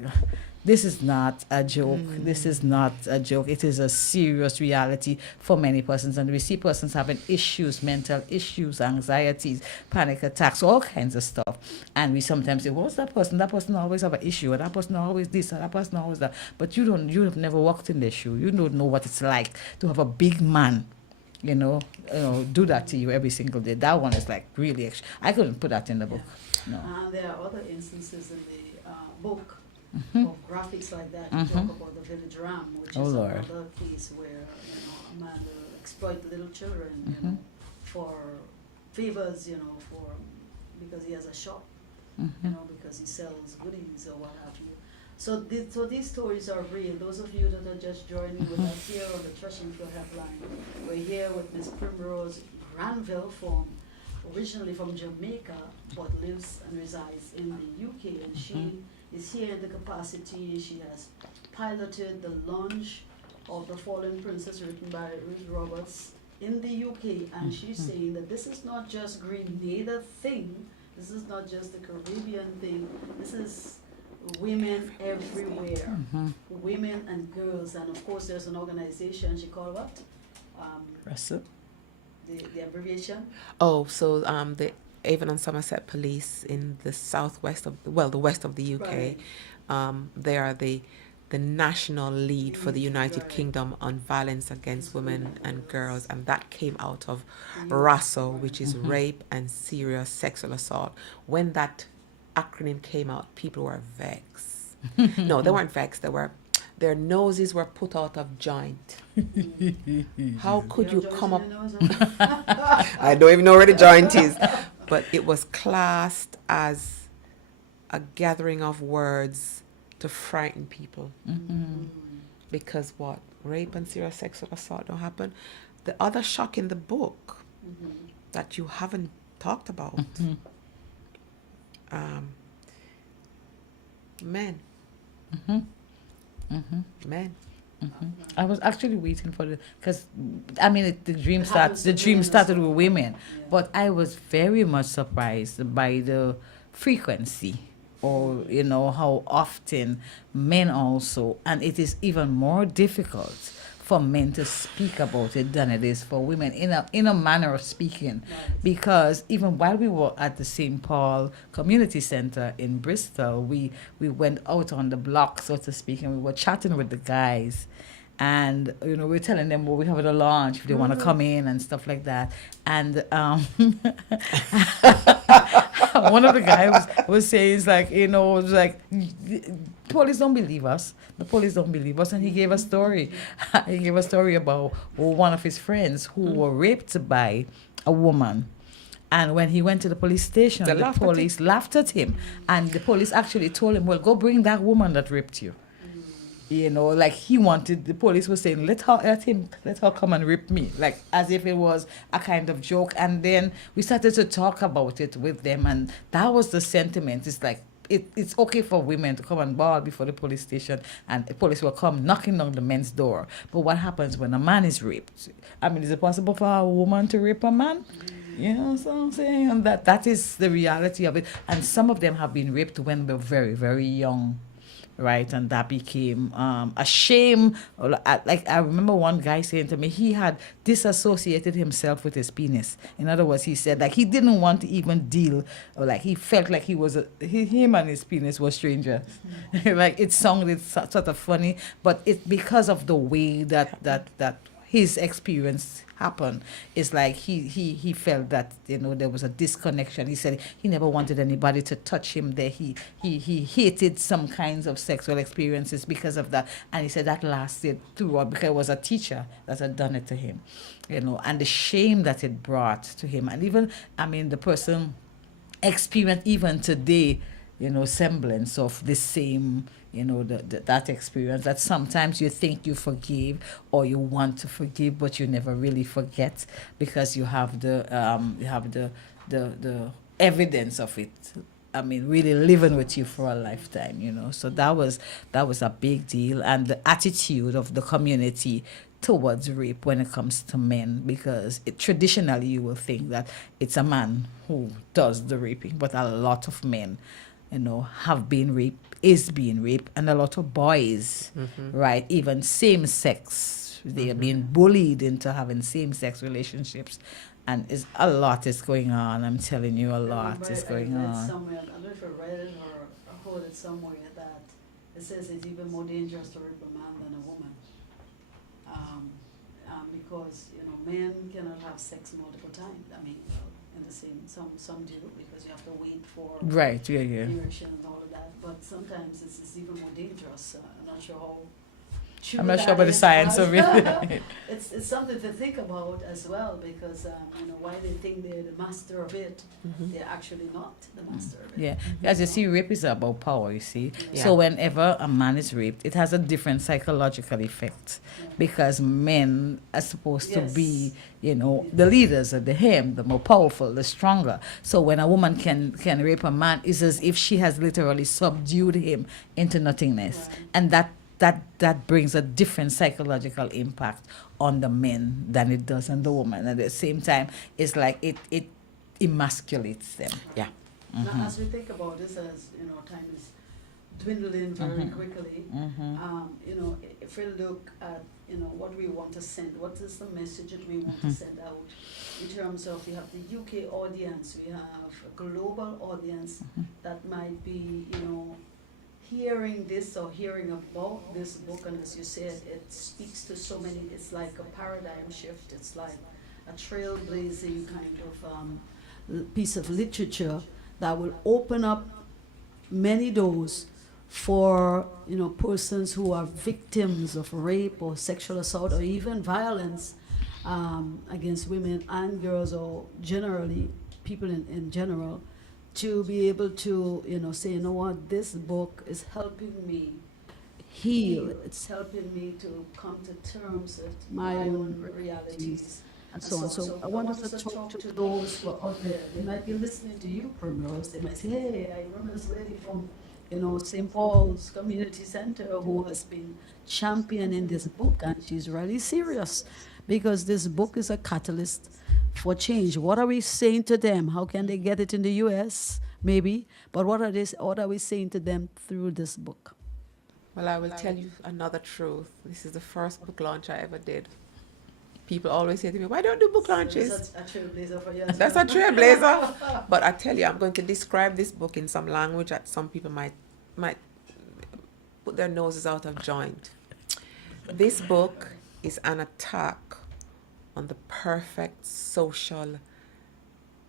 this is not a joke. This is not a joke. It is a serious reality for many persons. And we see persons having issues, mental issues, anxieties, panic attacks, all kinds of stuff. And we sometimes say, what's that person? That person always have an issue, or that person always this, or that person always that. But you have never walked in their shoe. You don't know what it's like to have a big man do that to you every single day. That one is like really I couldn't put that in the book. No. There are other instances in the book of graphics like that. You talk about the village ram, which is another case where a man will exploit the little children for favors, because he has a shop, because he sells goodies or what have you. So these stories are real. Those of you that are just joining with us here on the Threshing Floor Helpline, we're here with Miss Primrose Granville, originally from Jamaica, but lives and resides in the UK. And she is here in the capacity. She has piloted the launch of The Fallen Princess, written by Ruth Roberts, in the UK. And she's saying that this is not just Grenada thing. This is not just the Caribbean thing. This is women everywhere, women and girls. And of course there's an organization she called what? Russell. The abbreviation? The Avon and Somerset Police in the the west of the UK. Right. They are the national lead for the United Kingdom on violence against women and girls, and that came out of RASO, which is rape and serious sexual assault. When that acronym came out, people were vexed. No, they weren't vexed. Their noses were put out of joint. How could you come up? I don't even know where the joint is. But it was classed as a gathering of words to frighten people. Because what? Rape and serious sexual assault don't happen. The other shock in the book that you haven't talked about, men. Men. I was actually waiting for because I mean the dream It starts. happens The to dream women as started well. with women, Yeah. but I was very much surprised by the frequency, or how often men also, and it is even more difficult for men to speak about it than it is for women in a manner of speaking, Right. because even while we were at the St. Paul Community Center in Bristol, we went out on the block, so to speak, and we were chatting with the guys. And we're telling them, well, we have a launch if they want to come in and stuff like that. And one of the guys was saying, it's like, was like, police don't believe us. The police don't believe us. And he gave a story. He gave a story about one of his friends who were raped by a woman. And when he went to the police station, They the laughed at police laughed at him. And the police actually told him, well, go bring that woman that raped you. Like he wanted, the police was saying, let her come and rip me, like as if it was a kind of joke. And then we started to talk about it with them, and that was the sentiment. It's like it's okay for women to come and bawl before the police station, and the police will come knocking on the men's door. But what happens when a man is raped? I mean, is it possible for a woman to rape a man? You know what I'm saying? And that is the reality of it. And some of them have been raped when they're very, very young. Right, and that became a shame. Like I remember one guy saying to me, he had disassociated himself with his penis. In other words, he said like he didn't want to even deal, or like he felt like him and his penis were strangers. Like it sounded sort of funny, but it's because of the way that his experience happened. It's like he felt that there was a disconnection. He said he never wanted anybody to touch him there. He hated some kinds of sexual experiences because of that, and he said that lasted throughout because it was a teacher that had done it to him, and the shame that it brought to him. And even the person experienced even today semblance of the same, that experience, that sometimes you think you forgive or you want to forgive, but you never really forget because you have the evidence of it. I mean, really living with you for a lifetime. So that was a big deal, and the attitude of the community towards rape when it comes to men, because traditionally you will think that it's a man who does the raping, but a lot of men have been raped, is being raped, and a lot of boys, right, even same sex, they are being bullied into having same sex relationships, and a lot is going on. I'm telling you, a lot is going I read on. somewhere, I don't know if I read it or I heard it somewhere, that it says it's even more dangerous to rape a man than a woman, because men cannot have sex multiple times. I mean, in the same, some do, because you have to wait for Right, yeah. erection and all of that. But sometimes it's even more dangerous. I'm not sure how. I'm not sure about the science of it. It's something to think about as well, because why they think they're the master of it, they're actually not the master of it. Yeah, as you see, rape is about power, you see. Yeah. So whenever a man is raped, it has a different psychological effect, because men are supposed to be, the leaders of the him, the more powerful, the stronger. So when a woman can rape a man, it's as if she has literally subdued him into nothingness. Right. And that brings a different psychological impact on the men than it does on the woman. At the same time, it's like it emasculates them. Yeah. Now, as we think about this, as time is dwindling very quickly, if we look at what we want to send, what is the message that we want to send out in terms of, we have the UK audience, we have a global audience that might be hearing this or hearing about this book, and as you said, it speaks to so many. It's like a paradigm shift. It's like a trailblazing kind of piece of literature that will open up many doors for persons who are victims of rape or sexual assault or even violence against women and girls, or generally people in general, to be able to say, what, this book is helping me heal. It's helping me to come to terms with my own realities and so on. So I want us to talk to those who are out there. They might be listening to you, Primrose. They might say, hey, I remember this lady from St. Paul's Community Center, who has been championing this book, and she's really serious because this book is a catalyst for change. What are we saying to them? How can they get it in the U.S. maybe? But what are we saying to them through this book? Well, I will tell you another truth. This is the first book launch I ever did. People always say to me, "Why don't you do book launches?" That's a trailblazer for you. That's a trailblazer. But I tell you, I'm going to describe this book in some language that some people might put their noses out of joint. This book is an attack on the perfect social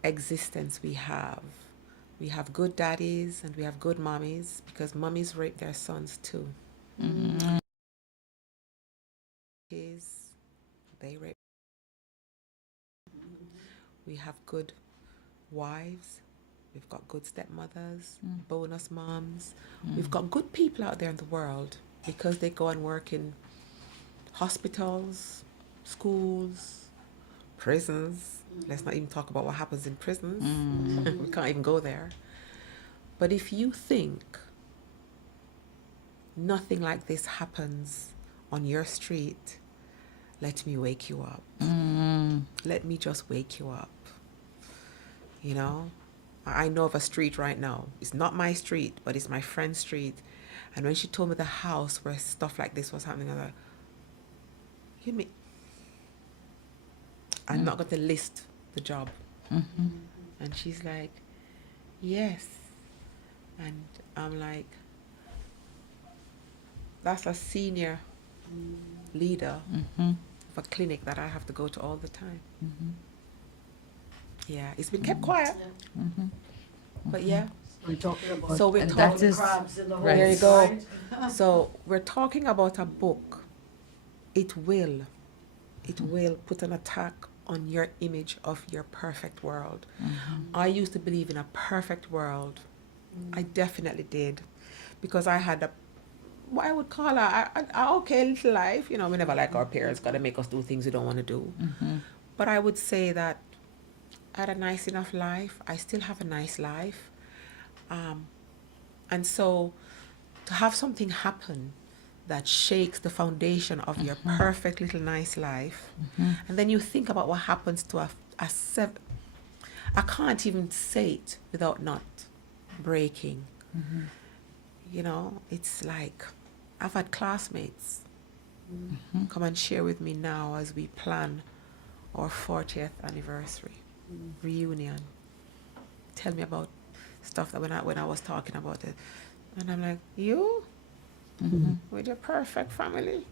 existence we have. We have good daddies and we have good mommies because mommies rape their sons too. Mm-hmm. They rape. We have good wives. We've got good stepmothers, bonus moms. We've got good people out there in the world because they go and work in hospitals, schools, prisons. Let's not even talk about what happens in prisons. We can't even go there. But if you think nothing like this happens on your street, let me wake you up. Let me just wake you up. I know of a street right now. It's not my street, but it's my friend's street. And when she told me the house where stuff like this was happening, I was like, you mean? I'm not going to list the job. And she's like, yes. And I'm like, that's a senior leader of a clinic that I have to go to all the time. Yeah, it's been kept quiet. But yeah. We're talking about So we're talking crabs in the hole. There you go. So we're talking about a book. It will put an attack on your image of your perfect world. I used to believe in a perfect world. I definitely did, because I had what I would call a okay little life. We never like our parents got to make us do things we don't want to do. But I would say that I had a nice enough life. I still have a nice life. And so to have something happen that shakes the foundation of your perfect little nice life, and then you think about what happens to a seven. I can't even say it without not breaking. It's like I've had classmates come and share with me now as we plan our 40th anniversary reunion. Tell me about stuff that when I was talking about it, and I'm like, you with your perfect family.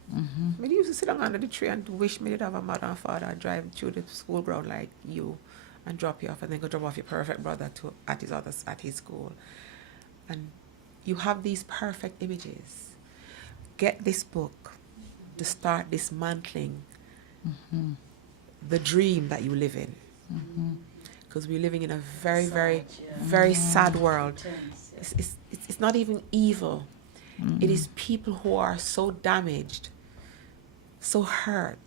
Me used to sit down under the tree and wish me did have a mother and father drive through the school ground like you and drop you off, and then go drop off your perfect brother at his school. And you have these perfect images. Get this book to start dismantling the dream that you live in. Because we're living in a very, very, very sad world. It's not even evil. It is people who are so damaged, so hurt,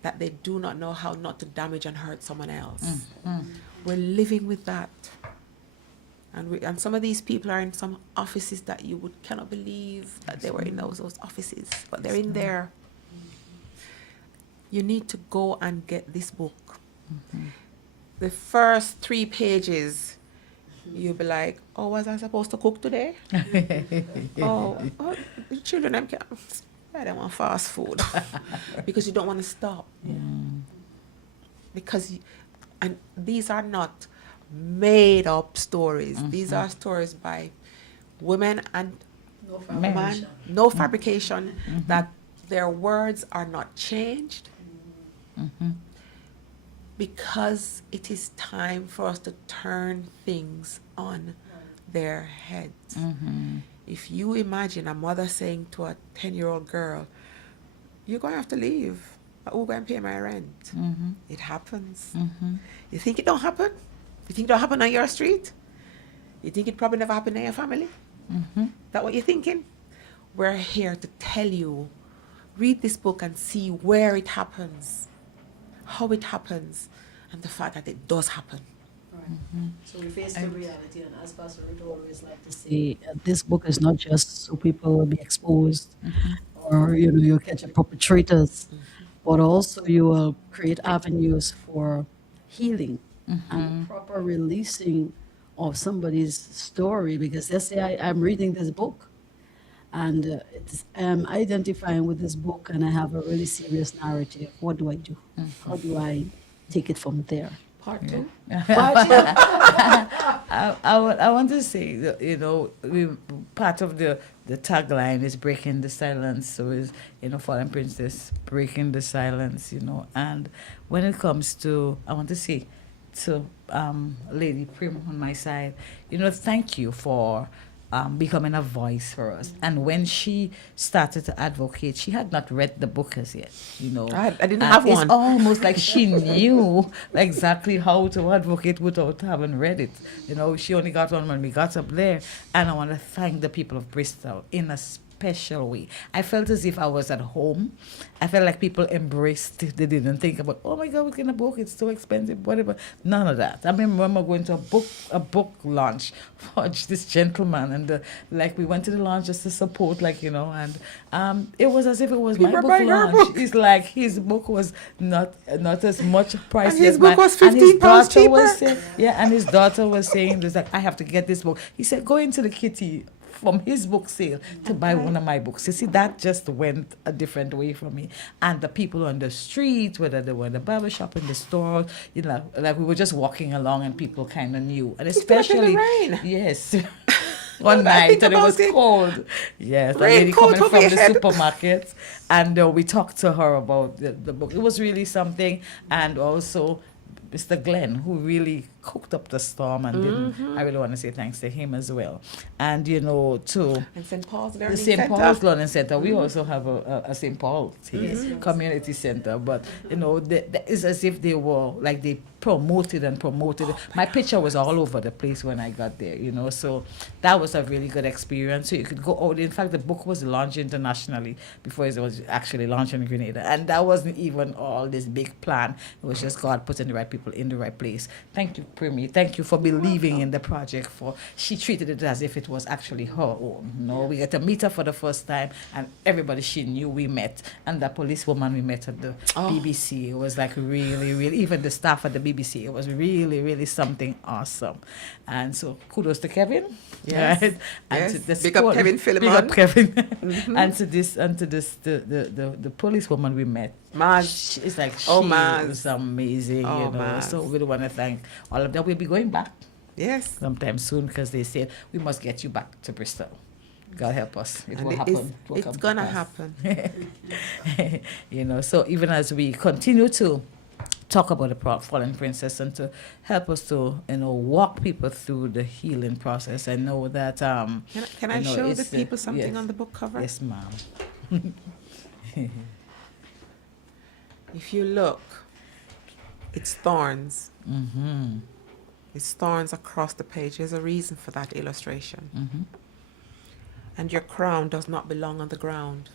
that they do not know how not to damage and hurt someone else. We're living with that. And some of these people are in some offices that you cannot believe that they were in those offices, but they're in there. You need to go and get this book. The first 3 pages, you'll be like, oh, was I supposed to cook today? oh, the children, I don't want fast food. Because you don't want to stop. Because, and these are not made up stories. These are stories by women and men. No fabrication. That their words are not changed. Because it is time for us to turn things on their heads. If you imagine a mother saying to a 10-year-old girl, you're going to have to leave. Who's going to pay my rent? It happens. You think it don't happen? You think it don't happen on your street? You think it probably never happened in your family? That what you're thinking? We're here to tell you, read this book and see where it happens, how it happens, and the fact that it does happen. Right. So we face the reality, and as Pastor Ruth always like to say, this book is not just so people will be exposed, or you'll catch the perpetrators, but also you will create avenues for healing and proper releasing of somebody's story. Because let's say I'm reading this book, and I'm identifying with this book, and I have a really serious narrative. What do I do? How do I take it from there? Part two. I want to say that, part of the tagline is breaking the silence. So is Fallen Princess breaking the silence. And when it comes to, I want to say to Lady Prim on my side, thank you for becoming a voice for us. And when she started to advocate, she had not read the book as yet, I didn't have one. It's almost like she knew exactly how to advocate without having read it. She only got one when we got up there. And I want to thank the people of Bristol in a special way. I felt as if I was at home. I felt like people embraced it. They didn't think about, oh my God, we're getting a book, it's so expensive, whatever. None of that. I remember going to a book launch for this gentleman, and we went to the launch just to support, and it was as if it was my book launch. It's like his book was not as much price and his as book mine. was £15 cheaper. And his daughter was saying, "There's I have to get this book." He said, "Go into the kitty from his book sale to buy one of my books." You see, that just went a different way for me. And the people on the street, whether they were in the barber shop, in the store, we were just walking along and people kind of knew. And especially, in the rain. Yes. One night, and it was cold. Yes, a lady coming from the supermarket, and we talked to her about the book. It was really something. And also Mr. Glenn, who really cooked up the storm, and I really want to say thanks to him as well. And to and St. Paul's Learning the Center. St. Paul's Learning Center. We also have a St. Paul's community center, but it's as if they were they promoted and promoted. My picture was all over the place when I got there, so that was a really good experience. So you could go out. In fact, the book was launched internationally before it was actually launched in Grenada, and that wasn't even all this big plan. It was just God putting the right people in the right place. Thank you, Primi. Thank you for believing in the project. She treated it as if it was actually her own. We got to meet her for the first time, and everybody she knew we met, and the policewoman we met at the BBC. It was really, really, even the staff at the BBC. It was really, really something awesome. And so kudos to Kevin. Yes. Right? And Yes. to the Big up Kevin Philemon. Big up Kevin. And to the policewoman we met. Maz. It's like she Maz. was amazing, Maz. So we want to thank all of them. We'll be going back Yes. sometime soon, because they said we must get you back to Bristol. God help us. It And will happen. It's gonna happen. So even as we continue to talk about the Fallen Princess, and to help us to walk people through the healing process, I know that Can I show the people something yes. on the book cover? Yes, ma'am. If you look, it's thorns. Mm-hmm. It's thorns across the page. There's a reason for that illustration. Mm-hmm. And your crown does not belong on the ground.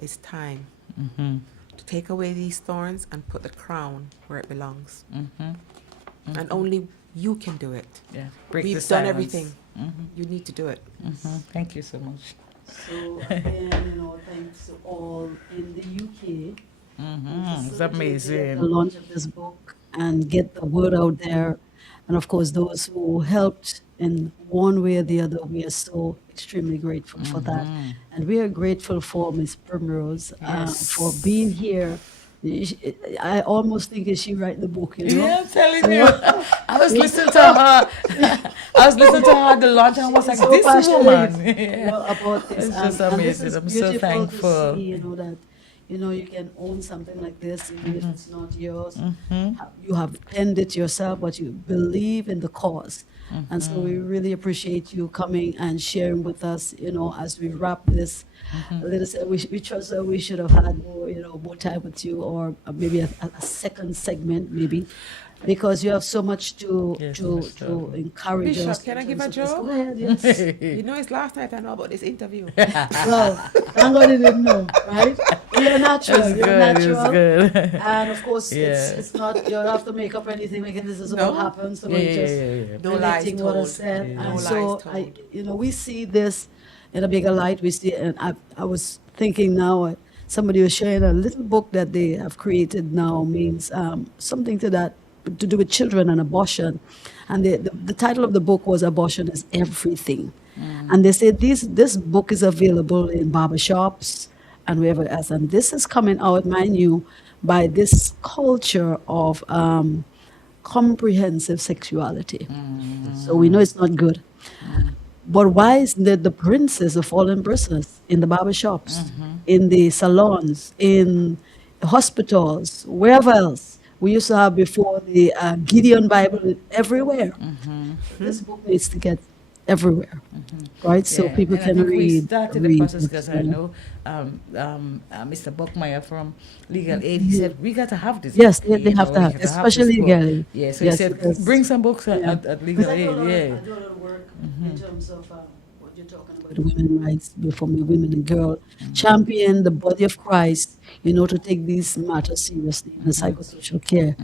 It's time Mm-hmm. to take away these thorns and put the crown where it belongs. Mm-hmm. And only you can do it. Yeah. Break We've the done silence. everything. Mm-hmm. You need to do it. Mm-hmm. Thank you so much. So again, thanks to all in the UK. Mm-hmm. It's The amazing. launch of this book and get the word out there. And of course, those who helped in one way or the other, we are so extremely grateful for that. And we are grateful for Miss Primrose for being here. I almost think is she write the book, Yeah, I'm telling you. I was listening to her. At the launch, and I was like, So this passionate, woman. about this. It's just And this amazing. is I'm so beautiful thankful. to see, that you can own something like this, even if it's not yours. Mm-hmm. You have penned it yourself, but you believe in the cause. And so we really appreciate you coming and sharing with us, as we wrap this. We trust that we should have had more time with you, or maybe a second segment, maybe, because you have so much to encourage Bishop, us. can I in give terms a of this. joke? Go ahead, yes. It's last night I know about this interview. Well, thank God you didn't know, right? you're natural. It's You're good. It's natural. good. And of course, Yeah. it's not, you don't have to make up anything. Like, this is No. what happened. So Yeah, we're yeah, just yeah, yeah. No lies relating what I told. said. Yeah. And No so, lies told. we see this in a bigger light. We see, and I was thinking now, somebody was sharing a little book that they have created now, means something to do with children and abortion. And the title of the book was Abortion is Everything. And they said this book is available in barbershops and wherever else. And this is coming out, mind you, by this culture of comprehensive sexuality. So we know it's not good. But why is the princes, the fallen princes, in the barbershops, in the salons, in hospitals, wherever else? We used to have before the Gideon Bible everywhere. This book needs to get everywhere, right? So Yeah, people and I can think we read. started the read process this, because you I know. know Mr. Buckmeyer from Legal Aid. He said we got to have this. Yes, book, they you have know, to we have, got to especially this book. legally. Yeah, so Yes, he said because- bring some books Yeah. at Legal Because Aid. I do a Yeah. lot of work in terms of what you're talking about, women's rights before me, women and girl, champion the body of Christ, to take these matters seriously, the psychosocial care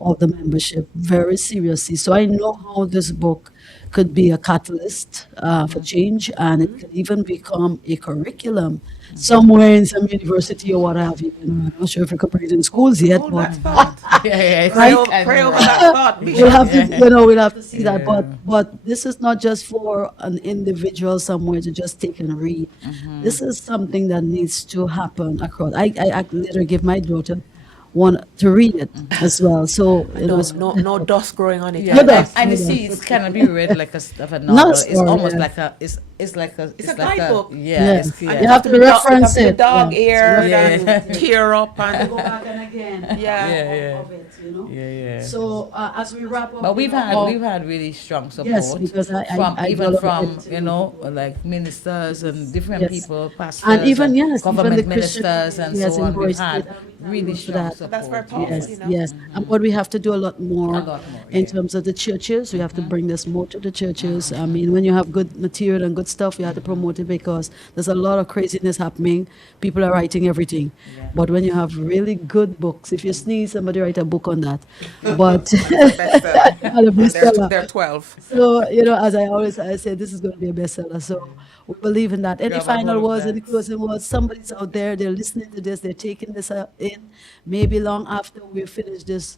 of the membership very seriously. So I know how this book could be a catalyst for change, and it could even become a curriculum somewhere in some university or what have you. I'm not sure if it could bring it in schools yet, Hold but that thought. Yeah, Pray, I over, know, pray over right? that thought, we'll Bishop. have to, we'll have to see that. Yeah. But this is not just for an individual somewhere to just take and read. This is something that needs to happen across. I literally give my daughter one to read it as well. So No dust growing on it. Yeah, No and, dust, and no you dust. see, it's kind of be read like of a novel. Not a It's story, almost yeah. like a it's like a It's a like guidebook. yeah, Yes. it's, And yeah. you have to reference it. it. Dog Yeah. eared Yeah. and tear up to and go back and again. Yeah. Yeah. Of it, Yeah, yeah. So as we wrap up, But we've oh, had really strong support Yes, because I even follow from it. like ministers and different Yes. people, pastors, And even, yes, even government the Christian ministers and yes, so on. We've embraced had it, and we thank really God for strong that. support. That's very powerful. Yes, you know? yes. But we have to do a lot more, A lot more, in yeah. terms of the churches. We have to bring this more to the churches. I mean, when you have good material and good stuff, you have to promote it because there's a lot of craziness happening. People are writing everything. Yeah. But when you have really good books, if you sneeze, somebody write a book on that. But Bestseller. and a bestseller. They're 12. So, as I say, this is going to be a bestseller. So we believe in that. Any Grab a final hold of words, that. any closing words? Somebody's out there, they're listening to this, they're taking this in. Maybe long after we finish this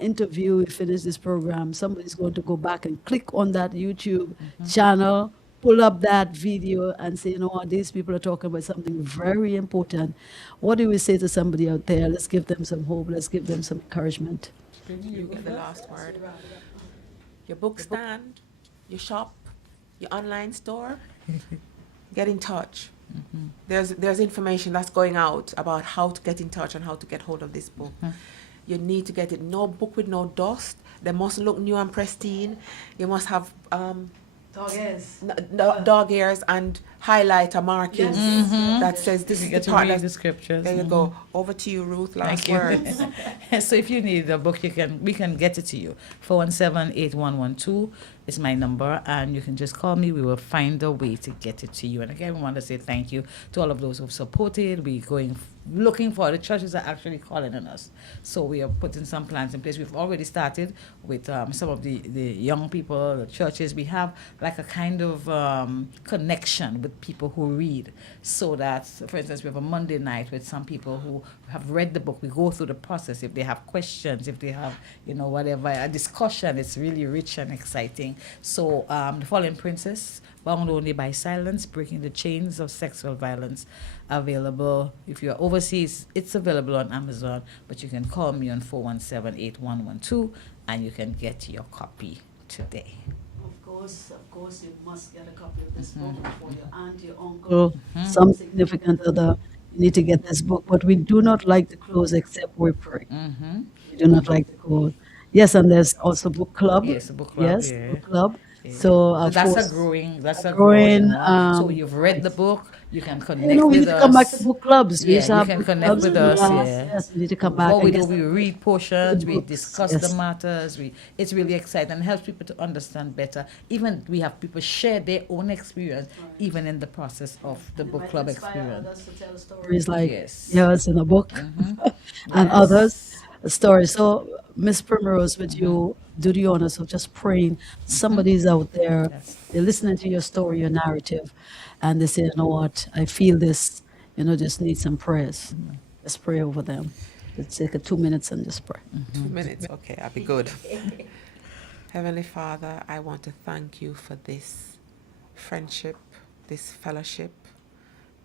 interview, we finish this program, somebody's going to go back and click on that YouTube channel, pull up that video and say, you know what, these people are talking about something very important. What do we say to somebody out there? Let's give them some hope. Let's give them some encouragement. You get the last word. Your book stand, your shop, your online store, get in touch. There's information that's going out about how to get in touch and how to get hold of this book. You need to get it. No book with no dust. They must look new and pristine. You must have dog ears and highlighter markings that says this You is get the to part read that's. the scriptures. There you go. Over to you, Ruth. Last Thank you. words. So if you need the book, we can get it to you. 417-8112 is my number, and you can just call me. We will find a way to get it to you. And again, we want to say thank you to all of those who've supported. We're looking for the churches are actually calling on us, so we are putting some plans in place. We've already started with some of the young people, the churches. We have like a kind of connection with people who read, so that, for instance, we have a Monday night with some people who have read the book. We go through the process. If they have questions, if they have whatever, a discussion, it's really rich and exciting. So The Fallen Princess, Bound Only by Silence, Breaking the Chains of Sexual Violence, available. If you're overseas, it's available on Amazon, but you can call me on 417-8112 and you can get your copy today. Of course, you must get a copy of this book for your aunt, your uncle, some significant other. You need to get this book. But we do not like to close except we pray. We do not like to close. Yes, and there's also book club. Yes, a book club. Yes, Yeah. book club. Yeah. So, So of that's course, a growing growing, one. So you've read the book, You can You connect know, we with need to come back to us. book clubs. We Yeah, used to you have can book connect clubs with in the us. last. Yeah. Yes, we need to come back What we and do, get we some read portions, good we books. discuss the Yes. matters. It's really exciting and helps people to understand better. Even we have people share their own experience, Right. even in the process of the And it book might club inspire experience. others to tell stories like Yes. yours in a book, and others Yes. stories. So, Miss Primrose, would you do the honors of just praying? Somebody's out there, Yes. they're listening to your story, your narrative, and they say, you know what, I feel this, just need some prayers. Let's pray over them. Let's take 2 minutes and just pray. 2 minutes, okay, I'll be good. Heavenly Father, I want to thank you for this friendship, this fellowship,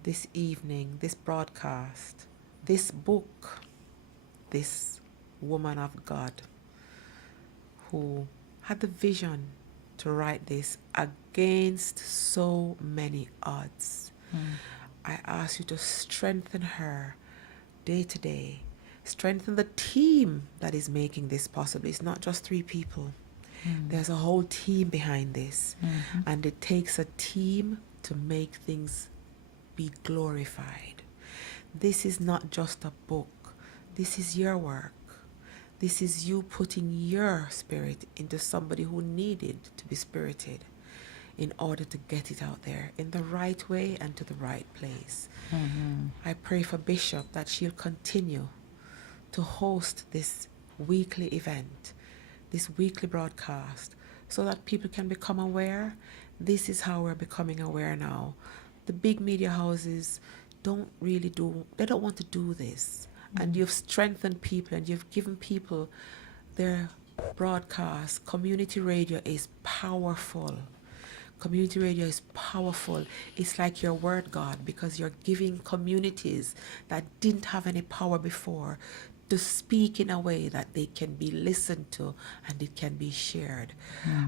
this evening, this broadcast, this book, this woman of God who had the vision to write this against so many odds. I ask you to strengthen her day to day. Strengthen the team that is making this possible. It's not just 3 people. There's a whole team behind this. And it takes a team to make things be glorified. This is not just a book. This is your work. This is you putting your spirit into somebody who needed to be spirited in order to get it out there in the right way and to the right place. I pray for Bishop that she'll continue to host this weekly event, this weekly broadcast, so that people can become aware. This is how we're becoming aware now. The big media houses they don't want to do this. And you've strengthened people and you've given people their broadcast. Community radio is powerful. Community radio is powerful. It's like your word, God, because you're giving communities that didn't have any power before to speak in a way that they can be listened to and it can be shared.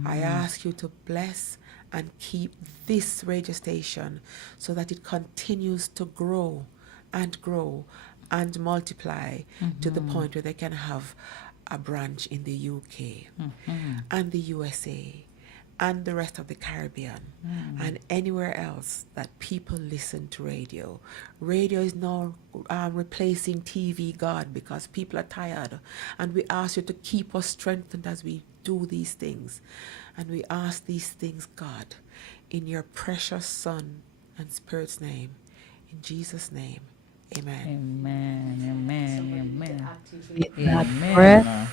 I ask you to bless and keep this radio station so that it continues to grow and multiply to the point where they can have a branch in the UK and the USA and the rest of the Caribbean and anywhere else that people listen to radio. Radio is now replacing TV, God, because people are tired. And we ask you to keep us strengthened as we do these things. And we ask these things, God, in your precious Son and Spirit's name. In Jesus' name, amen. Amen. Amen. Somebody Amen. to activate that prayer. Amen.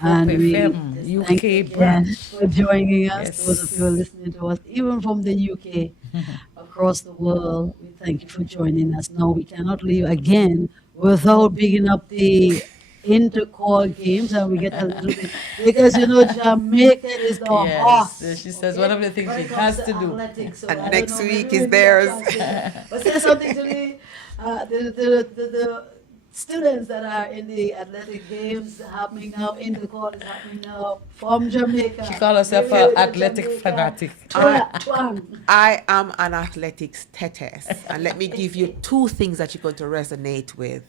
And Hope we FM, thank you UK again branch. for joining us. Yes. Those of you who are listening to us, even from the UK, across the world, we thank you for joining us. No, we cannot leave again without bigging up the intercall games, and we get a little bit because Jamaica is the Yes. horse. She says one of the things When she it comes has to do. athletics, so And I don't next know, week maybe is we can theirs. translate that. But say something to the students that are in the athletic games happening now, in the court is happening now from Jamaica. She call herself Maybe an with the athletic Jamaica fanatic. twang. I am an athletics tetes, and let me give you 2 things that you're going to resonate with.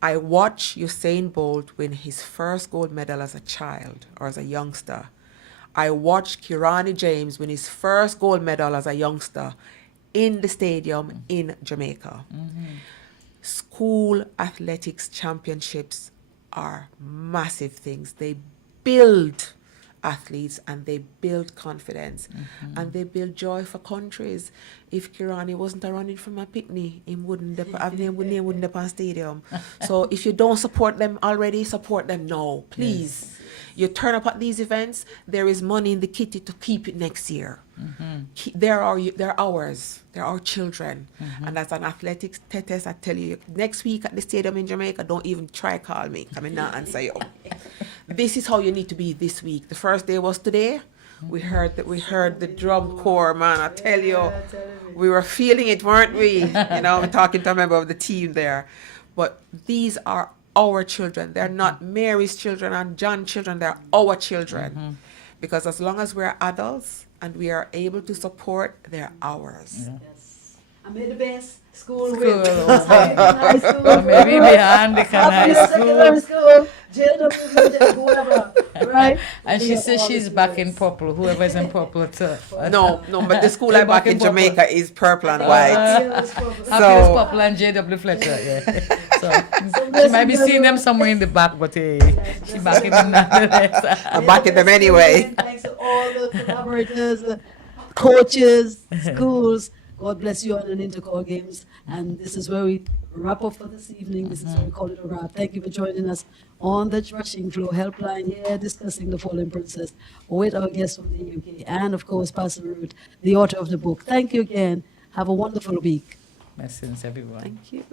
I watched Usain Bolt win his first gold medal as a child or as a youngster. I watched Kirani James win his first gold medal as a youngster in the stadium in Jamaica. School athletics championships are massive things. They build athletes and they build confidence and they build joy for countries. If Kirani wasn't a running from a picnic, he wouldn't have on stadium. So if you don't support them already, support them now, please. You turn up at these events, there is money in the kitty to keep it next year. They're ours. They're our children. And as an athletics tetes, I tell you, next week at the stadium in Jamaica, don't even try call me. Come in now and say, oh. This is how you need to be this week. The first day was today. We heard the drum corps, man. I tell you, we were feeling it, weren't we? We're talking to a member of the team there. But these are our children. They're not Mary's children and John's children. They're our children. Because as long as we're adults and we are able to support, they're ours. Yes. I made the best school School. win. High school. Maybe behind the high Secondary school. school. JW, whoever, right? And she says she's back in purple. Whoever's in purple too. No, but the school You're I back in purple. Jamaica is purple and white. Happy is purple and JW Fletcher, yeah. So she might be seeing them somewhere in the back, but hey, she back in them nonetheless. I'm backing them anyway. Thanks to all the collaborators, coaches, schools. God bless you on an Intercall Games. And this is where we wrap up for this evening. This is where we call it a wrap. Thank you for joining us on the Rushing Flow Helpline here, discussing The Fallen Princess with our guests from the UK. And of course, Pastor Ruth, the author of the book. Thank you again. Have a wonderful week. Blessings, everyone. Thank you.